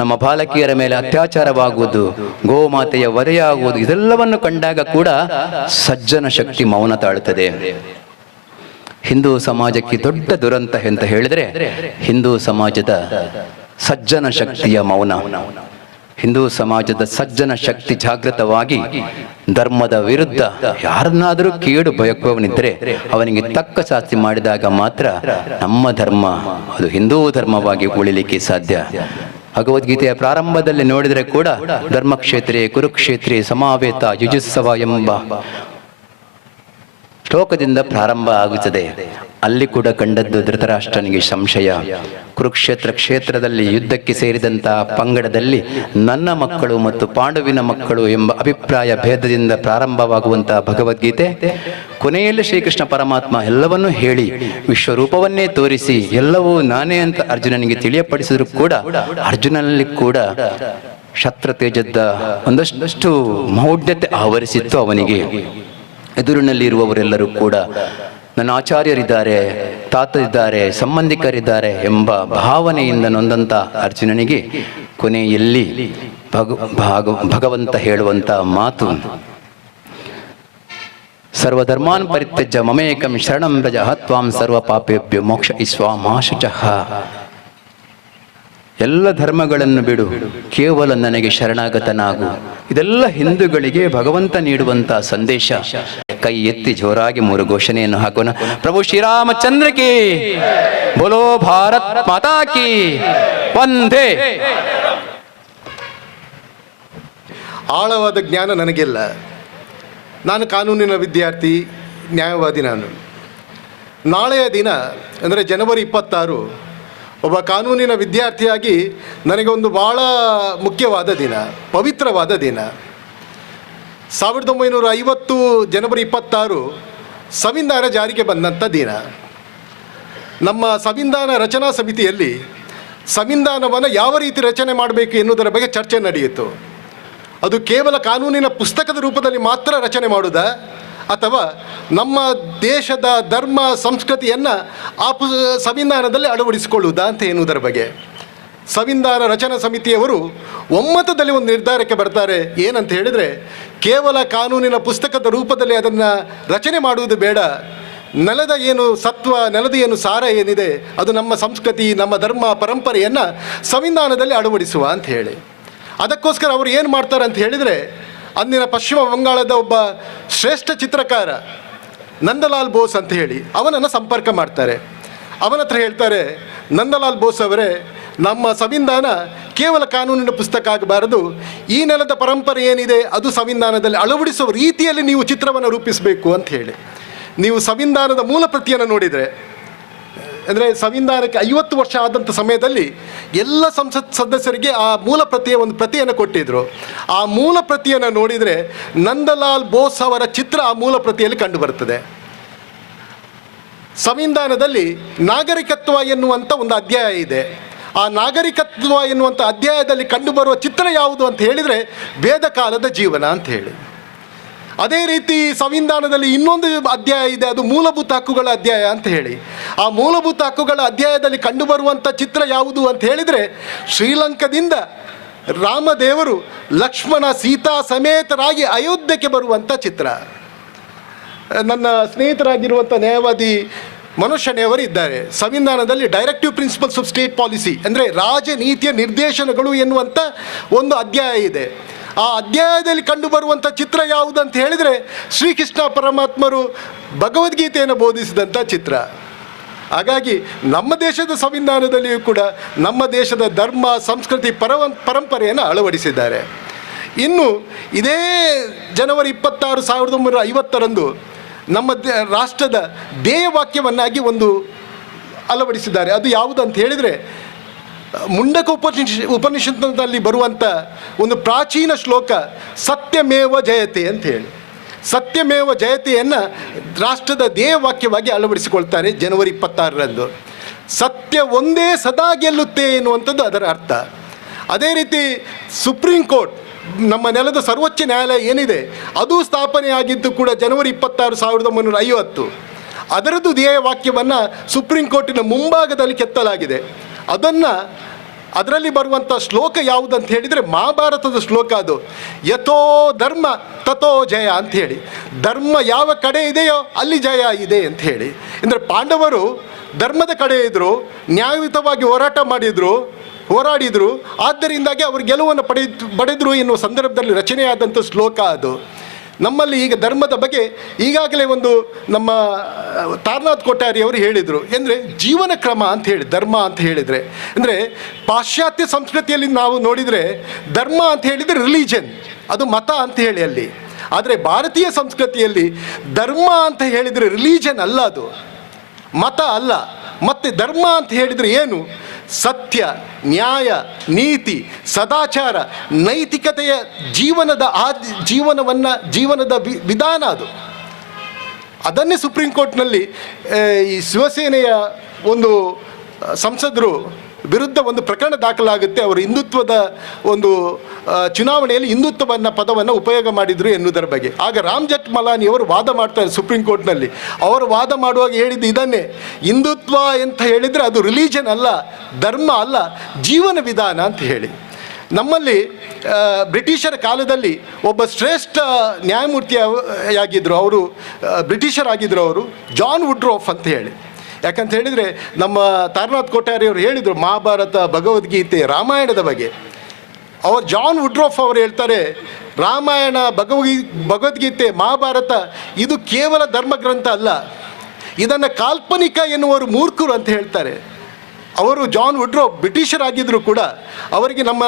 ನಮ್ಮ ಬಾಲಕಿಯರ ಮೇಲೆ ಅತ್ಯಾಚಾರವಾಗುವುದು, ಗೋಮಾತೆಯ ವಧೆಯಾಗುವುದು, ಇದೆಲ್ಲವನ್ನು ಕಂಡಾಗ ಕೂಡ ಸಜ್ಜನ ಶಕ್ತಿ ಮೌನ ತಾಳುತ್ತದೆ. ಹಿಂದೂ ಸಮಾಜಕ್ಕೆ ದೊಡ್ಡ ದುರಂತ ಅಂತ ಹೇಳಿದ್ರೆ ಹಿಂದೂ ಸಮಾಜದ ಸಜ್ಜನ ಶಕ್ತಿಯ ಮೌನ. ಹಿಂದೂ ಸಮಾಜದ ಸಜ್ಜನ ಶಕ್ತಿ ಜಾಗೃತವಾಗಿ ಧರ್ಮದ ವಿರುದ್ಧ ಯಾರನ್ನಾದರೂ ಕೇಡು ಬಯಕುವವನಿದ್ದರೆ ಅವನಿಗೆ ತಕ್ಕ ಶಾಸ್ತಿ ಮಾಡಿದಾಗ ಮಾತ್ರ ನಮ್ಮ ಧರ್ಮ ಅದು ಹಿಂದೂ ಧರ್ಮವಾಗಿ ಉಳಿಲಿಕ್ಕೆ ಸಾಧ್ಯ. ಭಗವದ್ಗೀತೆಯ ಪ್ರಾರಂಭದಲ್ಲಿ ನೋಡಿದರೆ ಕೂಡ ಧರ್ಮಕ್ಷೇತ್ರೇ ಕುರುಕ್ಷೇತ್ರೇ ಸಮಾವೇತ ಯುಜುತ್ಸವ ಎಂಬ ಶ್ಲೋಕದಿಂದ ಪ್ರಾರಂಭ ಆಗುತ್ತದೆ. ಅಲ್ಲಿ ಕೂಡ ಕಂಡದ್ದು ಧೃತರಾಷ್ಟ್ರನಿಗೆ ಸಂಶಯ. ಕುರುಕ್ಷೇತ್ರ ಕ್ಷೇತ್ರದಲ್ಲಿ ಯುದ್ಧಕ್ಕೆ ಸೇರಿದಂತಹ ಪಂಗಡದಲ್ಲಿ ನನ್ನ ಮಕ್ಕಳು ಮತ್ತು ಪಾಂಡವಿನ ಮಕ್ಕಳು ಎಂಬ ಅಭಿಪ್ರಾಯ ಭೇದದಿಂದ ಪ್ರಾರಂಭವಾಗುವಂತಹ ಭಗವದ್ಗೀತೆ ಕೊನೆಯಲ್ಲಿ ಶ್ರೀಕೃಷ್ಣ ಪರಮಾತ್ಮ ಎಲ್ಲವನ್ನೂ ಹೇಳಿ ವಿಶ್ವರೂಪವನ್ನೇ ತೋರಿಸಿ ಎಲ್ಲವೂ ನಾನೇ ಅಂತ ಅರ್ಜುನನಿಗೆ ತಿಳಿಯಪಡಿಸಿದ್ರು ಕೂಡ ಅರ್ಜುನನಲ್ಲಿ ಕೂಡ ಶಸ್ತ್ರ ತೇಜದ ಒಂದಷ್ಟು ಮೌಢ್ಯತೆ ಆವರಿಸಿತ್ತು. ಅವನಿಗೆ ಎದುರಿನಲ್ಲಿ ಇರುವವರೆಲ್ಲರೂ ಕೂಡ ನನ್ನ ಆಚಾರ್ಯರಿದ್ದಾರೆ, ತಾತರಿದ್ದಾರೆ, ಸಂಬಂಧಿಕರಿದ್ದಾರೆ ಎಂಬ ಭಾವನೆಯಿಂದ ನೊಂದಂಥ ಅರ್ಜುನನಿಗೆ ಕೊನೆಯಲ್ಲಿ ಭಗವಂತ ಹೇಳುವಂಥ ಮಾತು, ಸರ್ವಧರ್ಮಾನ್ ಪರಿತ್ಯಜ್ಯ ಮಮೇಕಂ ಶರಣಂ ವ್ರಜ ತ್ವಾಂ ಸರ್ವ ಪಾಪೇಭ್ಯೋ ಮೋಕ್ಷಯಿಸ್ವಾ ಮಾ ಶುಚಃ. ಎಲ್ಲ ಧರ್ಮಗಳನ್ನು ಬಿಡು, ಕೇವಲ ನನಗೆ ಶರಣಾಗತನಾಗು. ಇದೆಲ್ಲ ಹಿಂದೂಗಳಿಗೆ ಭಗವಂತ ನೀಡುವಂತ ಸಂದೇಶ. ಕೈ ಎತ್ತಿ ಜೋರಾಗಿ 3 ಘೋಷಣೆಯನ್ನು ಹಾಕೋಣ. ಪ್ರಭು ಶ್ರೀರಾಮಚಂದ್ರ ಕಿ, ಬೋಲೋ ಭಾರತ್ ಮಾತಾ ಕಿ, ವಂದೇ. ಆಳವಾದ ಜ್ಞಾನ ನನಗಿಲ್ಲ. ನಾನು ಕಾನೂನಿನ ವಿದ್ಯಾರ್ಥಿ, ನ್ಯಾಯವಾದಿ. ನಾಳೆಯ ದಿನ ಅಂದರೆ ಜನವರಿ 26 ಒಬ್ಬ ಕಾನೂನಿನ ವಿದ್ಯಾರ್ಥಿಯಾಗಿ ನನಗೆ ಒಂದು ಭಾಳ ಮುಖ್ಯವಾದ ದಿನ, ಪವಿತ್ರವಾದ ದಿನ. 1950 ಜನವರಿ 26 ಸಂವಿಧಾನ ಜಾರಿಗೆ ಬಂದಂಥ ದಿನ. ನಮ್ಮ ಸಂವಿಧಾನ ರಚನಾ ಸಮಿತಿಯಲ್ಲಿ ಸಂವಿಧಾನವನ್ನು ಯಾವ ರೀತಿ ರಚನೆ ಮಾಡಬೇಕು ಎನ್ನುವುದರ ಬಗ್ಗೆ ಚರ್ಚೆ ನಡೆಯಿತು. ಅದು ಕೇವಲ ಕಾನೂನಿನ ಪುಸ್ತಕದ ರೂಪದಲ್ಲಿ ಮಾತ್ರ ರಚನೆ ಮಾಡುವುದಾ, ಅಥವಾ ನಮ್ಮ ದೇಶದ ಧರ್ಮ ಸಂಸ್ಕೃತಿಯನ್ನು ಆ ಸಂವಿಧಾನದಲ್ಲಿ ಅಳವಡಿಸಿಕೊಳ್ಳುವುದಾ ಅಂತ ಎನ್ನುವುದರ ಬಗ್ಗೆ ಸಂವಿಧಾನ ರಚನಾ ಸಮಿತಿಯವರು ಒಮ್ಮತದಲ್ಲಿ ಒಂದು ನಿರ್ಧಾರಕ್ಕೆ ಬರ್ತಾರೆ. ಏನಂತ ಹೇಳಿದರೆ, ಕೇವಲ ಕಾನೂನಿನ ಪುಸ್ತಕದ ರೂಪದಲ್ಲಿ ಅದನ್ನು ರಚನೆ ಮಾಡುವುದು ಬೇಡ, ನೆಲದ ಏನು ಸತ್ವ, ನೆಲದ ಏನು ಸಾರ ಏನಿದೆ, ಅದು ನಮ್ಮ ಸಂಸ್ಕೃತಿ, ನಮ್ಮ ಧರ್ಮ ಪರಂಪರೆಯನ್ನು ಸಂವಿಧಾನದಲ್ಲಿ ಅಳವಡಿಸುವ ಅಂತ ಹೇಳಿ. ಅದಕ್ಕೋಸ್ಕರ ಅವರು ಏನು ಮಾಡ್ತಾರೆ ಅಂತ ಹೇಳಿದರೆ, ಅಂದಿನ ಪಶ್ಚಿಮ ಬಂಗಾಳದ ಒಬ್ಬ ಶ್ರೇಷ್ಠ ಚಿತ್ರಕಾರ ನಂದಲಾಲ್ ಬೋಸ್ ಅಂತ ಹೇಳಿ ಅವನನ್ನು ಸಂಪರ್ಕ ಮಾಡ್ತಾರೆ. ಅವನ ಹತ್ರ ಹೇಳ್ತಾರೆ, ನಂದಲಾಲ್ ಬೋಸ್ ಅವರೇ, ನಮ್ಮ ಸಂವಿಧಾನ ಕೇವಲ ಕಾನೂನಿನ ಪುಸ್ತಕ ಆಗಬಾರದು, ಈ ನೆಲದ ಪರಂಪರೆ ಏನಿದೆ ಅದು ಸಂವಿಧಾನದಲ್ಲಿ ಅಳವಡಿಸುವ ರೀತಿಯಲ್ಲಿ ನೀವು ಚಿತ್ರವನ್ನು ರೂಪಿಸಬೇಕು ಅಂತ ಹೇಳಿ. ನೀವು ಸಂವಿಧಾನದ ಮೂಲ ಪ್ರತಿಯನ್ನು ನೋಡಿದರೆ, ಅಂದರೆ ಸಂವಿಧಾನಕ್ಕೆ 50 ವರ್ಷ ಆದಂಥ ಸಮಯದಲ್ಲಿ ಎಲ್ಲ ಸಂಸತ್ ಸದಸ್ಯರಿಗೆ ಆ ಮೂಲ ಪ್ರತಿಯ ಒಂದು ಪ್ರತಿಯನ್ನು ಕೊಟ್ಟಿದ್ದರು. ಆ ಮೂಲ ಪ್ರತಿಯನ್ನು ನೋಡಿದರೆ ನಂದಲಾಲ್ ಬೋಸ್ ಅವರ ಚಿತ್ರ ಆ ಮೂಲ ಪ್ರತಿಯಲ್ಲಿ ಕಂಡುಬರುತ್ತದೆ. ಸಂವಿಧಾನದಲ್ಲಿ ನಾಗರಿಕತ್ವ ಎನ್ನುವಂಥ ಒಂದು ಅಧ್ಯಾಯ ಇದೆ. ಆ ನಾಗರಿಕತ್ವ ಎನ್ನುವಂಥ ಅಧ್ಯಾಯದಲ್ಲಿ ಕಂಡುಬರುವ ಚಿತ್ರ ಯಾವುದು ಅಂತ ಹೇಳಿದರೆ ವೇದ ಕಾಲದ ಜೀವನ ಅಂತ ಹೇಳಿ. ಅದೇ ರೀತಿ ಸಂವಿಧಾನದಲ್ಲಿ ಇನ್ನೊಂದು ಅಧ್ಯಾಯ ಇದೆ, ಅದು ಮೂಲಭೂತ ಹಕ್ಕುಗಳ ಅಧ್ಯಾಯ ಅಂತ ಹೇಳಿ. ಆ ಮೂಲಭೂತ ಹಕ್ಕುಗಳ ಅಧ್ಯಾಯದಲ್ಲಿ ಕಂಡುಬರುವಂಥ ಚಿತ್ರ ಯಾವುದು ಅಂತ ಹೇಳಿದರೆ, ಶ್ರೀಲಂಕಾದಿಂದ ರಾಮದೇವರು ಲಕ್ಷ್ಮಣ ಸೀತಾ ಸಮೇತರಾಗಿ ಅಯೋಧ್ಯೆಗೆ ಬರುವಂಥ ಚಿತ್ರ. ನನ್ನ ಸ್ನೇಹಿತರಾಗಿರುವಂಥ ನ್ಯಾಯವಾದಿ ಮನುಷ್ಯನೆಯವರು ಇದ್ದಾರೆ. ಸಂವಿಧಾನದಲ್ಲಿ directive principles of state policy ಅಂದರೆ ರಾಜನೀತಿಯ ನಿರ್ದೇಶನಗಳು ಎನ್ನುವಂಥ ಒಂದು ಅಧ್ಯಾಯ ಇದೆ. ಆ ಅಧ್ಯಾಯದಲ್ಲಿ ಕಂಡುಬರುವಂಥ ಚಿತ್ರ ಯಾವುದಂತ ಹೇಳಿದರೆ ಶ್ರೀಕೃಷ್ಣ ಪರಮಾತ್ಮರು ಭಗವದ್ಗೀತೆಯನ್ನು ಬೋಧಿಸಿದಂಥ ಚಿತ್ರ. ಹಾಗಾಗಿ ನಮ್ಮ ದೇಶದ ಸಂವಿಧಾನದಲ್ಲಿಯೂ ಕೂಡ ನಮ್ಮ ದೇಶದ ಧರ್ಮ ಸಂಸ್ಕೃತಿ ಪರಂಪರೆಯನ್ನು ಅಳವಡಿಸಿದ್ದಾರೆ. ಇನ್ನು ಇದೇ ಜನವರಿ 26, 1950ರಂದು ನಮ್ಮ ರಾಷ್ಟ್ರದ ಧ್ಯೇಯವಾಕ್ಯವನ್ನಾಗಿ ಒಂದು ಅಳವಡಿಸಿದ್ದಾರೆ. ಅದು ಯಾವುದಂತ ಹೇಳಿದರೆ, ಮುಂಡಕ ಉಪನಿಷತ್ನಲ್ಲಿ ಬರುವಂಥ ಒಂದು ಪ್ರಾಚೀನ ಶ್ಲೋಕ ಸತ್ಯಮೇವ ಜಯತೆ ಅಂತ ಹೇಳಿ. ಸತ್ಯಮೇವ ಜಯತೆಯನ್ನು ರಾಷ್ಟ್ರದ ಧ್ಯೇಯವಾಕ್ಯವಾಗಿ ಅಳವಡಿಸಿಕೊಳ್ತಾರೆ ಜನವರಿ 26ರಂದು. ಸತ್ಯ ಒಂದೇ ಸದಾ ಗೆಲ್ಲುತ್ತೆ ಎನ್ನುವಂಥದ್ದು ಅದರ ಅರ್ಥ. ಅದೇ ರೀತಿ ಸುಪ್ರೀಂ ಕೋರ್ಟ್, ನಮ್ಮ ನೆಲದ ಸರ್ವೋಚ್ಚ ನ್ಯಾಯಾಲಯ ಏನಿದೆ, ಅದು ಸ್ಥಾಪನೆಯಾಗಿದ್ದು ಕೂಡ ಜನವರಿ 26, 1950. ಅದರದ್ದು ಧ್ಯೇಯವಾಕ್ಯವನ್ನು ಸುಪ್ರೀಂ ಕೋರ್ಟಿನ ಮುಂಭಾಗದಲ್ಲಿ ಕೆತ್ತಲಾಗಿದೆ. ಅದರಲ್ಲಿ ಬರುವಂಥ ಶ್ಲೋಕ ಯಾವುದಂತ ಹೇಳಿದರೆ ಮಹಾಭಾರತದ ಶ್ಲೋಕ ಅದು. ಯಥೋ ಧರ್ಮ ತಥೋ ಜಯ ಅಂಥೇಳಿ, ಧರ್ಮ ಯಾವ ಕಡೆ ಇದೆಯೋ ಅಲ್ಲಿ ಜಯ ಇದೆ ಅಂತ ಹೇಳಿ. ಅಂದರೆ ಪಾಂಡವರು ಧರ್ಮದ ಕಡೆ ಇದ್ದರು, ನ್ಯಾಯಯುತವಾಗಿ ಹೋರಾಡಿದರು, ಆದ್ದರಿಂದಾಗಿ ಅವರು ಗೆಲುವನ್ನು ಪಡೆದರು ಎನ್ನುವ ಸಂದರ್ಭದಲ್ಲಿ ರಚನೆಯಾದಂಥ ಶ್ಲೋಕ ಅದು. ನಮ್ಮಲ್ಲಿ ಈಗ ಧರ್ಮದ ಬಗ್ಗೆ ಈಗಾಗಲೇ ಒಂದು ನಮ್ಮ ತಾರನಾಥ್ ಕೊಠಾರಿ ಅವರು ಹೇಳಿದರು. ಅಂದರೆ ಜೀವನ ಕ್ರಮ ಅಂತ ಹೇಳಿ ಧರ್ಮ ಅಂತ ಹೇಳಿದರೆ, ಅಂದರೆ ಪಾಶ್ಚಾತ್ಯ ಸಂಸ್ಕೃತಿಯಲ್ಲಿ ನಾವು ನೋಡಿದರೆ ಧರ್ಮ ಅಂತ ಹೇಳಿದರೆ ರಿಲಿಜನ್, ಅದು ಮತ ಅಂತ ಹೇಳಿ ಅಲ್ಲಿ. ಆದರೆ ಭಾರತೀಯ ಸಂಸ್ಕೃತಿಯಲ್ಲಿ ಧರ್ಮ ಅಂತ ಹೇಳಿದರೆ ರಿಲಿಜನ್ ಅಲ್ಲ, ಅದು ಮತ ಅಲ್ಲ. ಮತ್ತು ಧರ್ಮ ಅಂತ ಹೇಳಿದರೆ ಏನು? ಸತ್ಯ, ನ್ಯಾಯ, ನೀತಿ, ಸದಾಚಾರ, ನೈತಿಕತೆಯ ಜೀವನದ ವಿಧಾನ ಅದು. ಅದನ್ನೇ ಸುಪ್ರೀಂ ಕೋರ್ಟ್ನಲ್ಲಿ ಈ ಶಿವಸೇನೆಯ ಒಂದು ಸಂಸದರು ವಿರುದ್ಧ ಒಂದು ಪ್ರಕರಣ ದಾಖಲಾಗುತ್ತೆ. ಅವರು ಹಿಂದುತ್ವದ ಒಂದು ಚುನಾವಣೆಯಲ್ಲಿ ಹಿಂದುತ್ವವನ್ನು ಪದವನ್ನು ಉಪಯೋಗ ಮಾಡಿದರು ಎನ್ನುವುದರ ಬಗ್ಗೆ. ಆಗ ರಾಮ್ ಜೇಠ್ಮಲಾನಿ ಅವರು ವಾದ ಮಾಡ್ತಾರೆ ಸುಪ್ರೀಂ ಕೋರ್ಟ್ನಲ್ಲಿ. ಅವರು ವಾದ ಮಾಡುವಾಗ ಹೇಳಿದ್ದು ಇದನ್ನೇ, ಹಿಂದುತ್ವ ಅಂತ ಹೇಳಿದರೆ ಅದು ರಿಲಿಜನ್ ಅಲ್ಲ, ಧರ್ಮ ಅಲ್ಲ, ಜೀವನ ವಿಧಾನ ಅಂತ ಹೇಳಿ. ನಮ್ಮಲ್ಲಿ ಬ್ರಿಟಿಷರ ಕಾಲದಲ್ಲಿ ಒಬ್ಬ ಶ್ರೇಷ್ಠ ನ್ಯಾಯಮೂರ್ತಿಯಾಗಿದ್ದರು, ಅವರು ಬ್ರಿಟಿಷರಾಗಿದ್ದರು, ಅವರು ಜಾನ್ ವುಡ್ರೋಫ್ ಅಂತ ಹೇಳಿ. ಯಾಕಂತ ಹೇಳಿದರೆ ನಮ್ಮ ತಾರನಾಥ್ ಕೊಠಾರಿಯವರು ಹೇಳಿದರು ಮಹಾಭಾರತ, ಭಗವದ್ಗೀತೆ, ರಾಮಾಯಣದ ಬಗ್ಗೆ. ಅವರು ಜಾನ್ ವುಡ್ರೋಫ್ ಅವರು ಹೇಳ್ತಾರೆ, ರಾಮಾಯಣ, ಭಗವದ್ಗೀತೆ, ಮಹಾಭಾರತ ಇದು ಕೇವಲ ಧರ್ಮಗ್ರಂಥ ಅಲ್ಲ, ಇದನ್ನು ಕಾಲ್ಪನಿಕ ಎನ್ನುವರು ಮೂರ್ಖರು ಅಂತ ಹೇಳ್ತಾರೆ. ಅವರು ಜಾನ್ ವುಡ್ರೋಫ್ ಬ್ರಿಟಿಷರಾಗಿದ್ದರೂ ಕೂಡ ಅವರಿಗೆ ನಮ್ಮ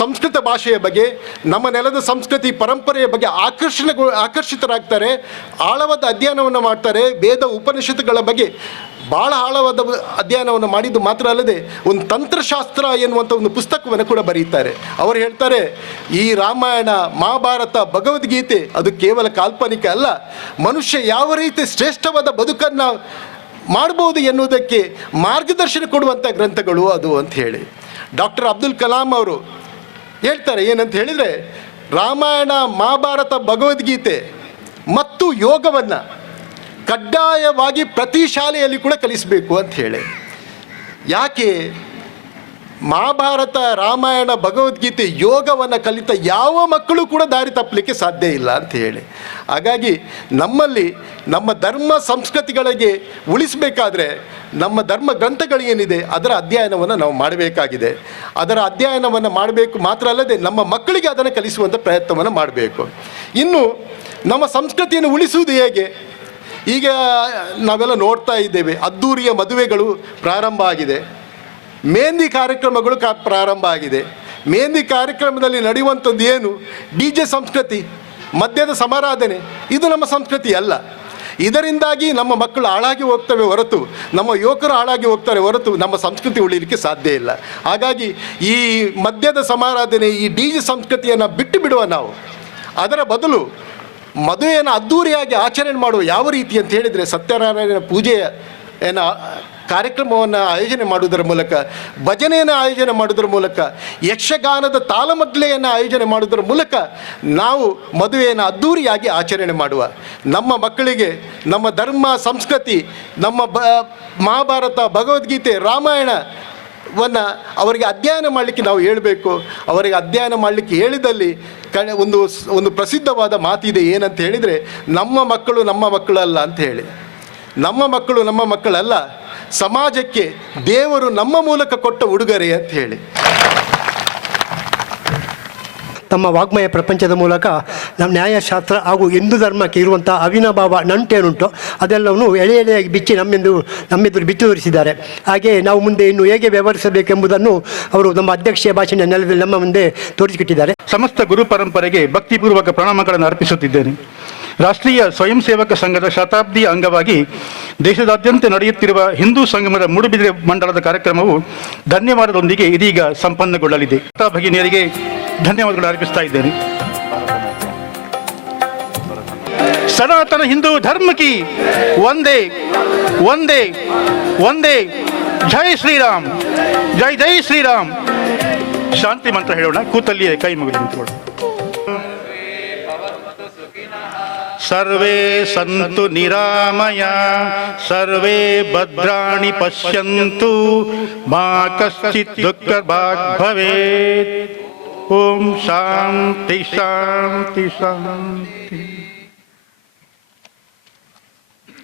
ಸಂಸ್ಕೃತ ಭಾಷೆಯ ಬಗ್ಗೆ, ನಮ್ಮ ನೆಲದ ಸಂಸ್ಕೃತಿ ಪರಂಪರೆಯ ಬಗ್ಗೆ ಆಕರ್ಷಿತರಾಗ್ತಾರೆ, ಆಳವಾದ ಅಧ್ಯಯನವನ್ನು ಮಾಡ್ತಾರೆ. ವೇದ ಉಪನಿಷತ್ತುಗಳ ಬಗ್ಗೆ ಭಾಳ ಆಳವಾದ ಅಧ್ಯಯನವನ್ನು ಮಾಡಿದ್ದು ಮಾತ್ರ ಅಲ್ಲದೆ ಒಂದು ತಂತ್ರಶಾಸ್ತ್ರ ಎನ್ನುವಂಥ ಒಂದು ಪುಸ್ತಕವನ್ನು ಕೂಡ ಬರೀತಾರೆ. ಅವರು ಹೇಳ್ತಾರೆ, ಈ ರಾಮಾಯಣ, ಮಹಾಭಾರತ, ಭಗವದ್ಗೀತೆ ಅದು ಕೇವಲ ಕಾಲ್ಪನಿಕ ಅಲ್ಲ, ಮನುಷ್ಯ ಯಾವ ರೀತಿ ಶ್ರೇಷ್ಠವಾದ ಬದುಕನ್ನು ಮಾಡ್ಬೋದು ಎನ್ನುವುದಕ್ಕೆ ಮಾರ್ಗದರ್ಶನ ಕೊಡುವಂಥ ಗ್ರಂಥಗಳು ಅದು ಅಂತ ಹೇಳಿ. ಡಾಕ್ಟರ್ ಅಬ್ದುಲ್ ಕಲಾಂ ಅವರು ಹೇಳ್ತಾರೆ ಏನಂತ ಹೇಳಿದರೆ, ರಾಮಾಯಣ, ಮಹಾಭಾರತ, ಭಗವದ್ಗೀತೆ ಮತ್ತು ಯೋಗವನ್ನು ಕಡ್ಡಾಯವಾಗಿ ಪ್ರತಿ ಶಾಲೆಯಲ್ಲಿ ಕೂಡ ಕಲಿಸಬೇಕು ಅಂತ ಹೇಳಿ. ಯಾಕೆ? ಮಹಾಭಾರತ, ರಾಮಾಯಣ, ಭಗವದ್ಗೀತೆ, ಯೋಗವನ್ನು ಕಲಿತ ಯಾವ ಮಕ್ಕಳು ಕೂಡ ದಾರಿ ತಪ್ಪಲಿಕ್ಕೆ ಸಾಧ್ಯ ಇಲ್ಲ ಅಂತ ಹೇಳಿ. ಹಾಗಾಗಿ ನಮ್ಮಲ್ಲಿ ನಮ್ಮ ಧರ್ಮ ಸಂಸ್ಕೃತಿಗಳಿಗೆ ಉಳಿಸಬೇಕಾದ್ರೆ ನಮ್ಮ ಧರ್ಮ ಗ್ರಂಥಗಳೇನಿದೆ ಅದರ ಅಧ್ಯಯನವನ್ನು ನಾವು ಮಾಡಬೇಕಾಗಿದೆ. ಅದರ ಅಧ್ಯಯನವನ್ನು ಮಾಡಬೇಕು ಮಾತ್ರ ಅಲ್ಲದೆ ನಮ್ಮ ಮಕ್ಕಳಿಗೆ ಅದನ್ನು ಕಲಿಸುವಂಥ ಪ್ರಯತ್ನವನ್ನು ಮಾಡಬೇಕು. ಇನ್ನು ನಮ್ಮ ಸಂಸ್ಕೃತಿಯನ್ನು ಉಳಿಸುವುದು ಹೇಗೆ? ಈಗ ನಾವೆಲ್ಲ ನೋಡ್ತಾ ಇದ್ದೇವೆ, ಅದ್ಧೂರಿಯ ಮದುವೆಗಳು ಪ್ರಾರಂಭ ಆಗಿದೆ, ಮೆಹಂದಿ ಕಾರ್ಯಕ್ರಮಗಳು ಪ್ರಾರಂಭ ಆಗಿದೆ. ಮೆಹಂದಿ ಕಾರ್ಯಕ್ರಮದಲ್ಲಿ ನಡೆಯುವಂಥದ್ದು ಏನು? DJ ಸಂಸ್ಕೃತಿ, ಮದ್ಯದ ಸಮಾರಾಧನೆ, ಇದು ನಮ್ಮ ಸಂಸ್ಕೃತಿ ಅಲ್ಲ. ಇದರಿಂದಾಗಿ ನಮ್ಮ ಮಕ್ಕಳು ಹಾಳಾಗಿ ಹೋಗ್ತವೆ ಹೊರತು, ನಮ್ಮ ಯುವಕರು ಹಾಳಾಗಿ ಹೋಗ್ತಾರೆ ಹೊರತು ನಮ್ಮ ಸಂಸ್ಕೃತಿ ಉಳಿಲಿಕ್ಕೆ ಸಾಧ್ಯ ಇಲ್ಲ. ಹಾಗಾಗಿ ಈ ಮದ್ಯದ ಸಮಾರಾಧನೆ, ಈ DJ ಸಂಸ್ಕೃತಿಯನ್ನು ಬಿಟ್ಟು ಬಿಡುವ ನಾವು. ಅದರ ಬದಲು ಮದುವೆಯನ್ನು ಅದ್ಧೂರಿಯಾಗಿ ಆಚರಣೆ ಮಾಡುವ ಯಾವ ರೀತಿ ಅಂತ ಹೇಳಿದರೆ, ಸತ್ಯನಾರಾಯಣ ಪೂಜೆಯ ಕಾರ್ಯಕ್ರಮವನ್ನು ಆಯೋಜನೆ ಮಾಡುವುದರ ಮೂಲಕ, ಭಜನೆಯನ್ನು ಆಯೋಜನೆ ಮಾಡುವುದರ ಮೂಲಕ, ಯಕ್ಷಗಾನದ ತಾಳಮದ್ದಳೆಯನ್ನು ಆಯೋಜನೆ ಮಾಡುವುದರ ಮೂಲಕ ನಾವು ಮದುವೆಯನ್ನು ಅದ್ಧೂರಿಯಾಗಿ ಆಚರಣೆ ಮಾಡುವ. ನಮ್ಮ ಮಕ್ಕಳಿಗೆ ನಮ್ಮ ಧರ್ಮ ಸಂಸ್ಕೃತಿ, ನಮ್ಮ ಮಹಾಭಾರತ, ಭಗವದ್ಗೀತೆ, ರಾಮಾಯಣವನ್ನು ಅವರಿಗೆ ಅಧ್ಯಯನ ಮಾಡಲಿಕ್ಕೆ ನಾವು ಹೇಳಬೇಕು. ಅವರಿಗೆ ಅಧ್ಯಯನ ಮಾಡಲಿಕ್ಕೆ ಹೇಳಿದಲ್ಲಿ ಒಂದು ಪ್ರಸಿದ್ಧವಾದ ಮಾತಿದೆ, ಏನಂತ ಹೇಳಿದರೆ, ನಮ್ಮ ಮಕ್ಕಳು ನಮ್ಮ ಮಕ್ಕಳಲ್ಲ ಅಂತ ಹೇಳಿ. ನಮ್ಮ ಮಕ್ಕಳು ನಮ್ಮ ಮಕ್ಕಳಲ್ಲ, ಸಮಾಜಕ್ಕೆ ದೇವರು ನಮ್ಮ ಮೂಲಕ ಕೊಟ್ಟ ಉಡುಗೊರೆ ಅಂತ ಹೇಳಿ. ತಮ್ಮ ವಾಗ್ಮಯ ಪ್ರಪಂಚದ ಮೂಲಕ ನಮ್ಮ ನ್ಯಾಯಶಾಸ್ತ್ರ ಹಾಗೂ ಹಿಂದೂ ಧರ್ಮಕ್ಕೆ ಇರುವಂಥ ಅವಿನಾಭಾವ ನಂಟೇನುಂಟು ಅದೆಲ್ಲವನ್ನು ಎಳೆಯಾಗಿ ಬಿಚ್ಚಿ ನಮ್ಮೆದುರು ಬಿಚ್ಚಿ ತೋರಿಸಿದ್ದಾರೆ. ಹಾಗೆ ನಾವು ಮುಂದೆ ಇನ್ನು ಹೇಗೆ ವ್ಯವಹರಿಸಬೇಕೆಂಬುದನ್ನು ಅವರು ನಮ್ಮ ಅಧ್ಯಕ್ಷೀಯ ಭಾಷಣ ನೆಲದಲ್ಲಿ ನಮ್ಮ ಮುಂದೆ ತೋರಿಸಿಕೊಟ್ಟಿದ್ದಾರೆ. ಸಮಸ್ತ ಗುರು ಪರಂಪರೆಗೆ ಭಕ್ತಿಪೂರ್ವಕ ಪ್ರಣಾಮಗಳನ್ನು ಅರ್ಪಿಸುತ್ತಿದ್ದೇನೆ. ರಾಷ್ಟ್ರೀಯ ಸ್ವಯಂ ಸೇವಕ ಸಂಘದ ಶತಾಬ್ದಿಯ ಅಂಗವಾಗಿ ದೇಶದಾದ್ಯಂತ ನಡೆಯುತ್ತಿರುವ ಹಿಂದೂ ಸಂಗಮದ ಮೂಡುಬಿದಿರೆ ಮಂಡಲದ ಕಾರ್ಯಕ್ರಮವು ಧನ್ಯವಾದದೊಂದಿಗೆ ಇದೀಗ ಸಂಪನ್ನಗೊಳ್ಳಲಿದೆ. ಭಗಿನಿಯರಿಗೆ ಧನ್ಯವಾದಗಳನ್ನು ಅರ್ಪಿಸ್ತಾ ಇದ್ದೇನೆ. ಸನಾತನ ಹಿಂದೂ ಧರ್ಮ ಕಿ ಒಂದೇ ಒಂದೇ ಒಂದೇ. ಜೈ ಶ್ರೀರಾಮ್, ಜೈ ಜೈ ಶ್ರೀರಾಮ್. ಶಾಂತಿ ಮಂತ್ರ ಹೇಳೋಣ, ಕೂತಲ್ಲಿಯೇ ಕೈ ಮುಗಿದು ನಿಂತುಕೊಳ್ಳೋಣ. ಸರ್ವೇ ಸಂತು ನಿರಾಮಯ, ಸರ್ವೇ ಭದ್ರಾಣಿ ಪಶ್ಯಂತು, ಮಾ ಕಶ್ಚಿತ್ ದುಃಖ ಭಾಗ್ ಭವೇತ್. ಓಂ ಶಾಂತಿ ಶಾಂತಿ ಶಾಂತಿ.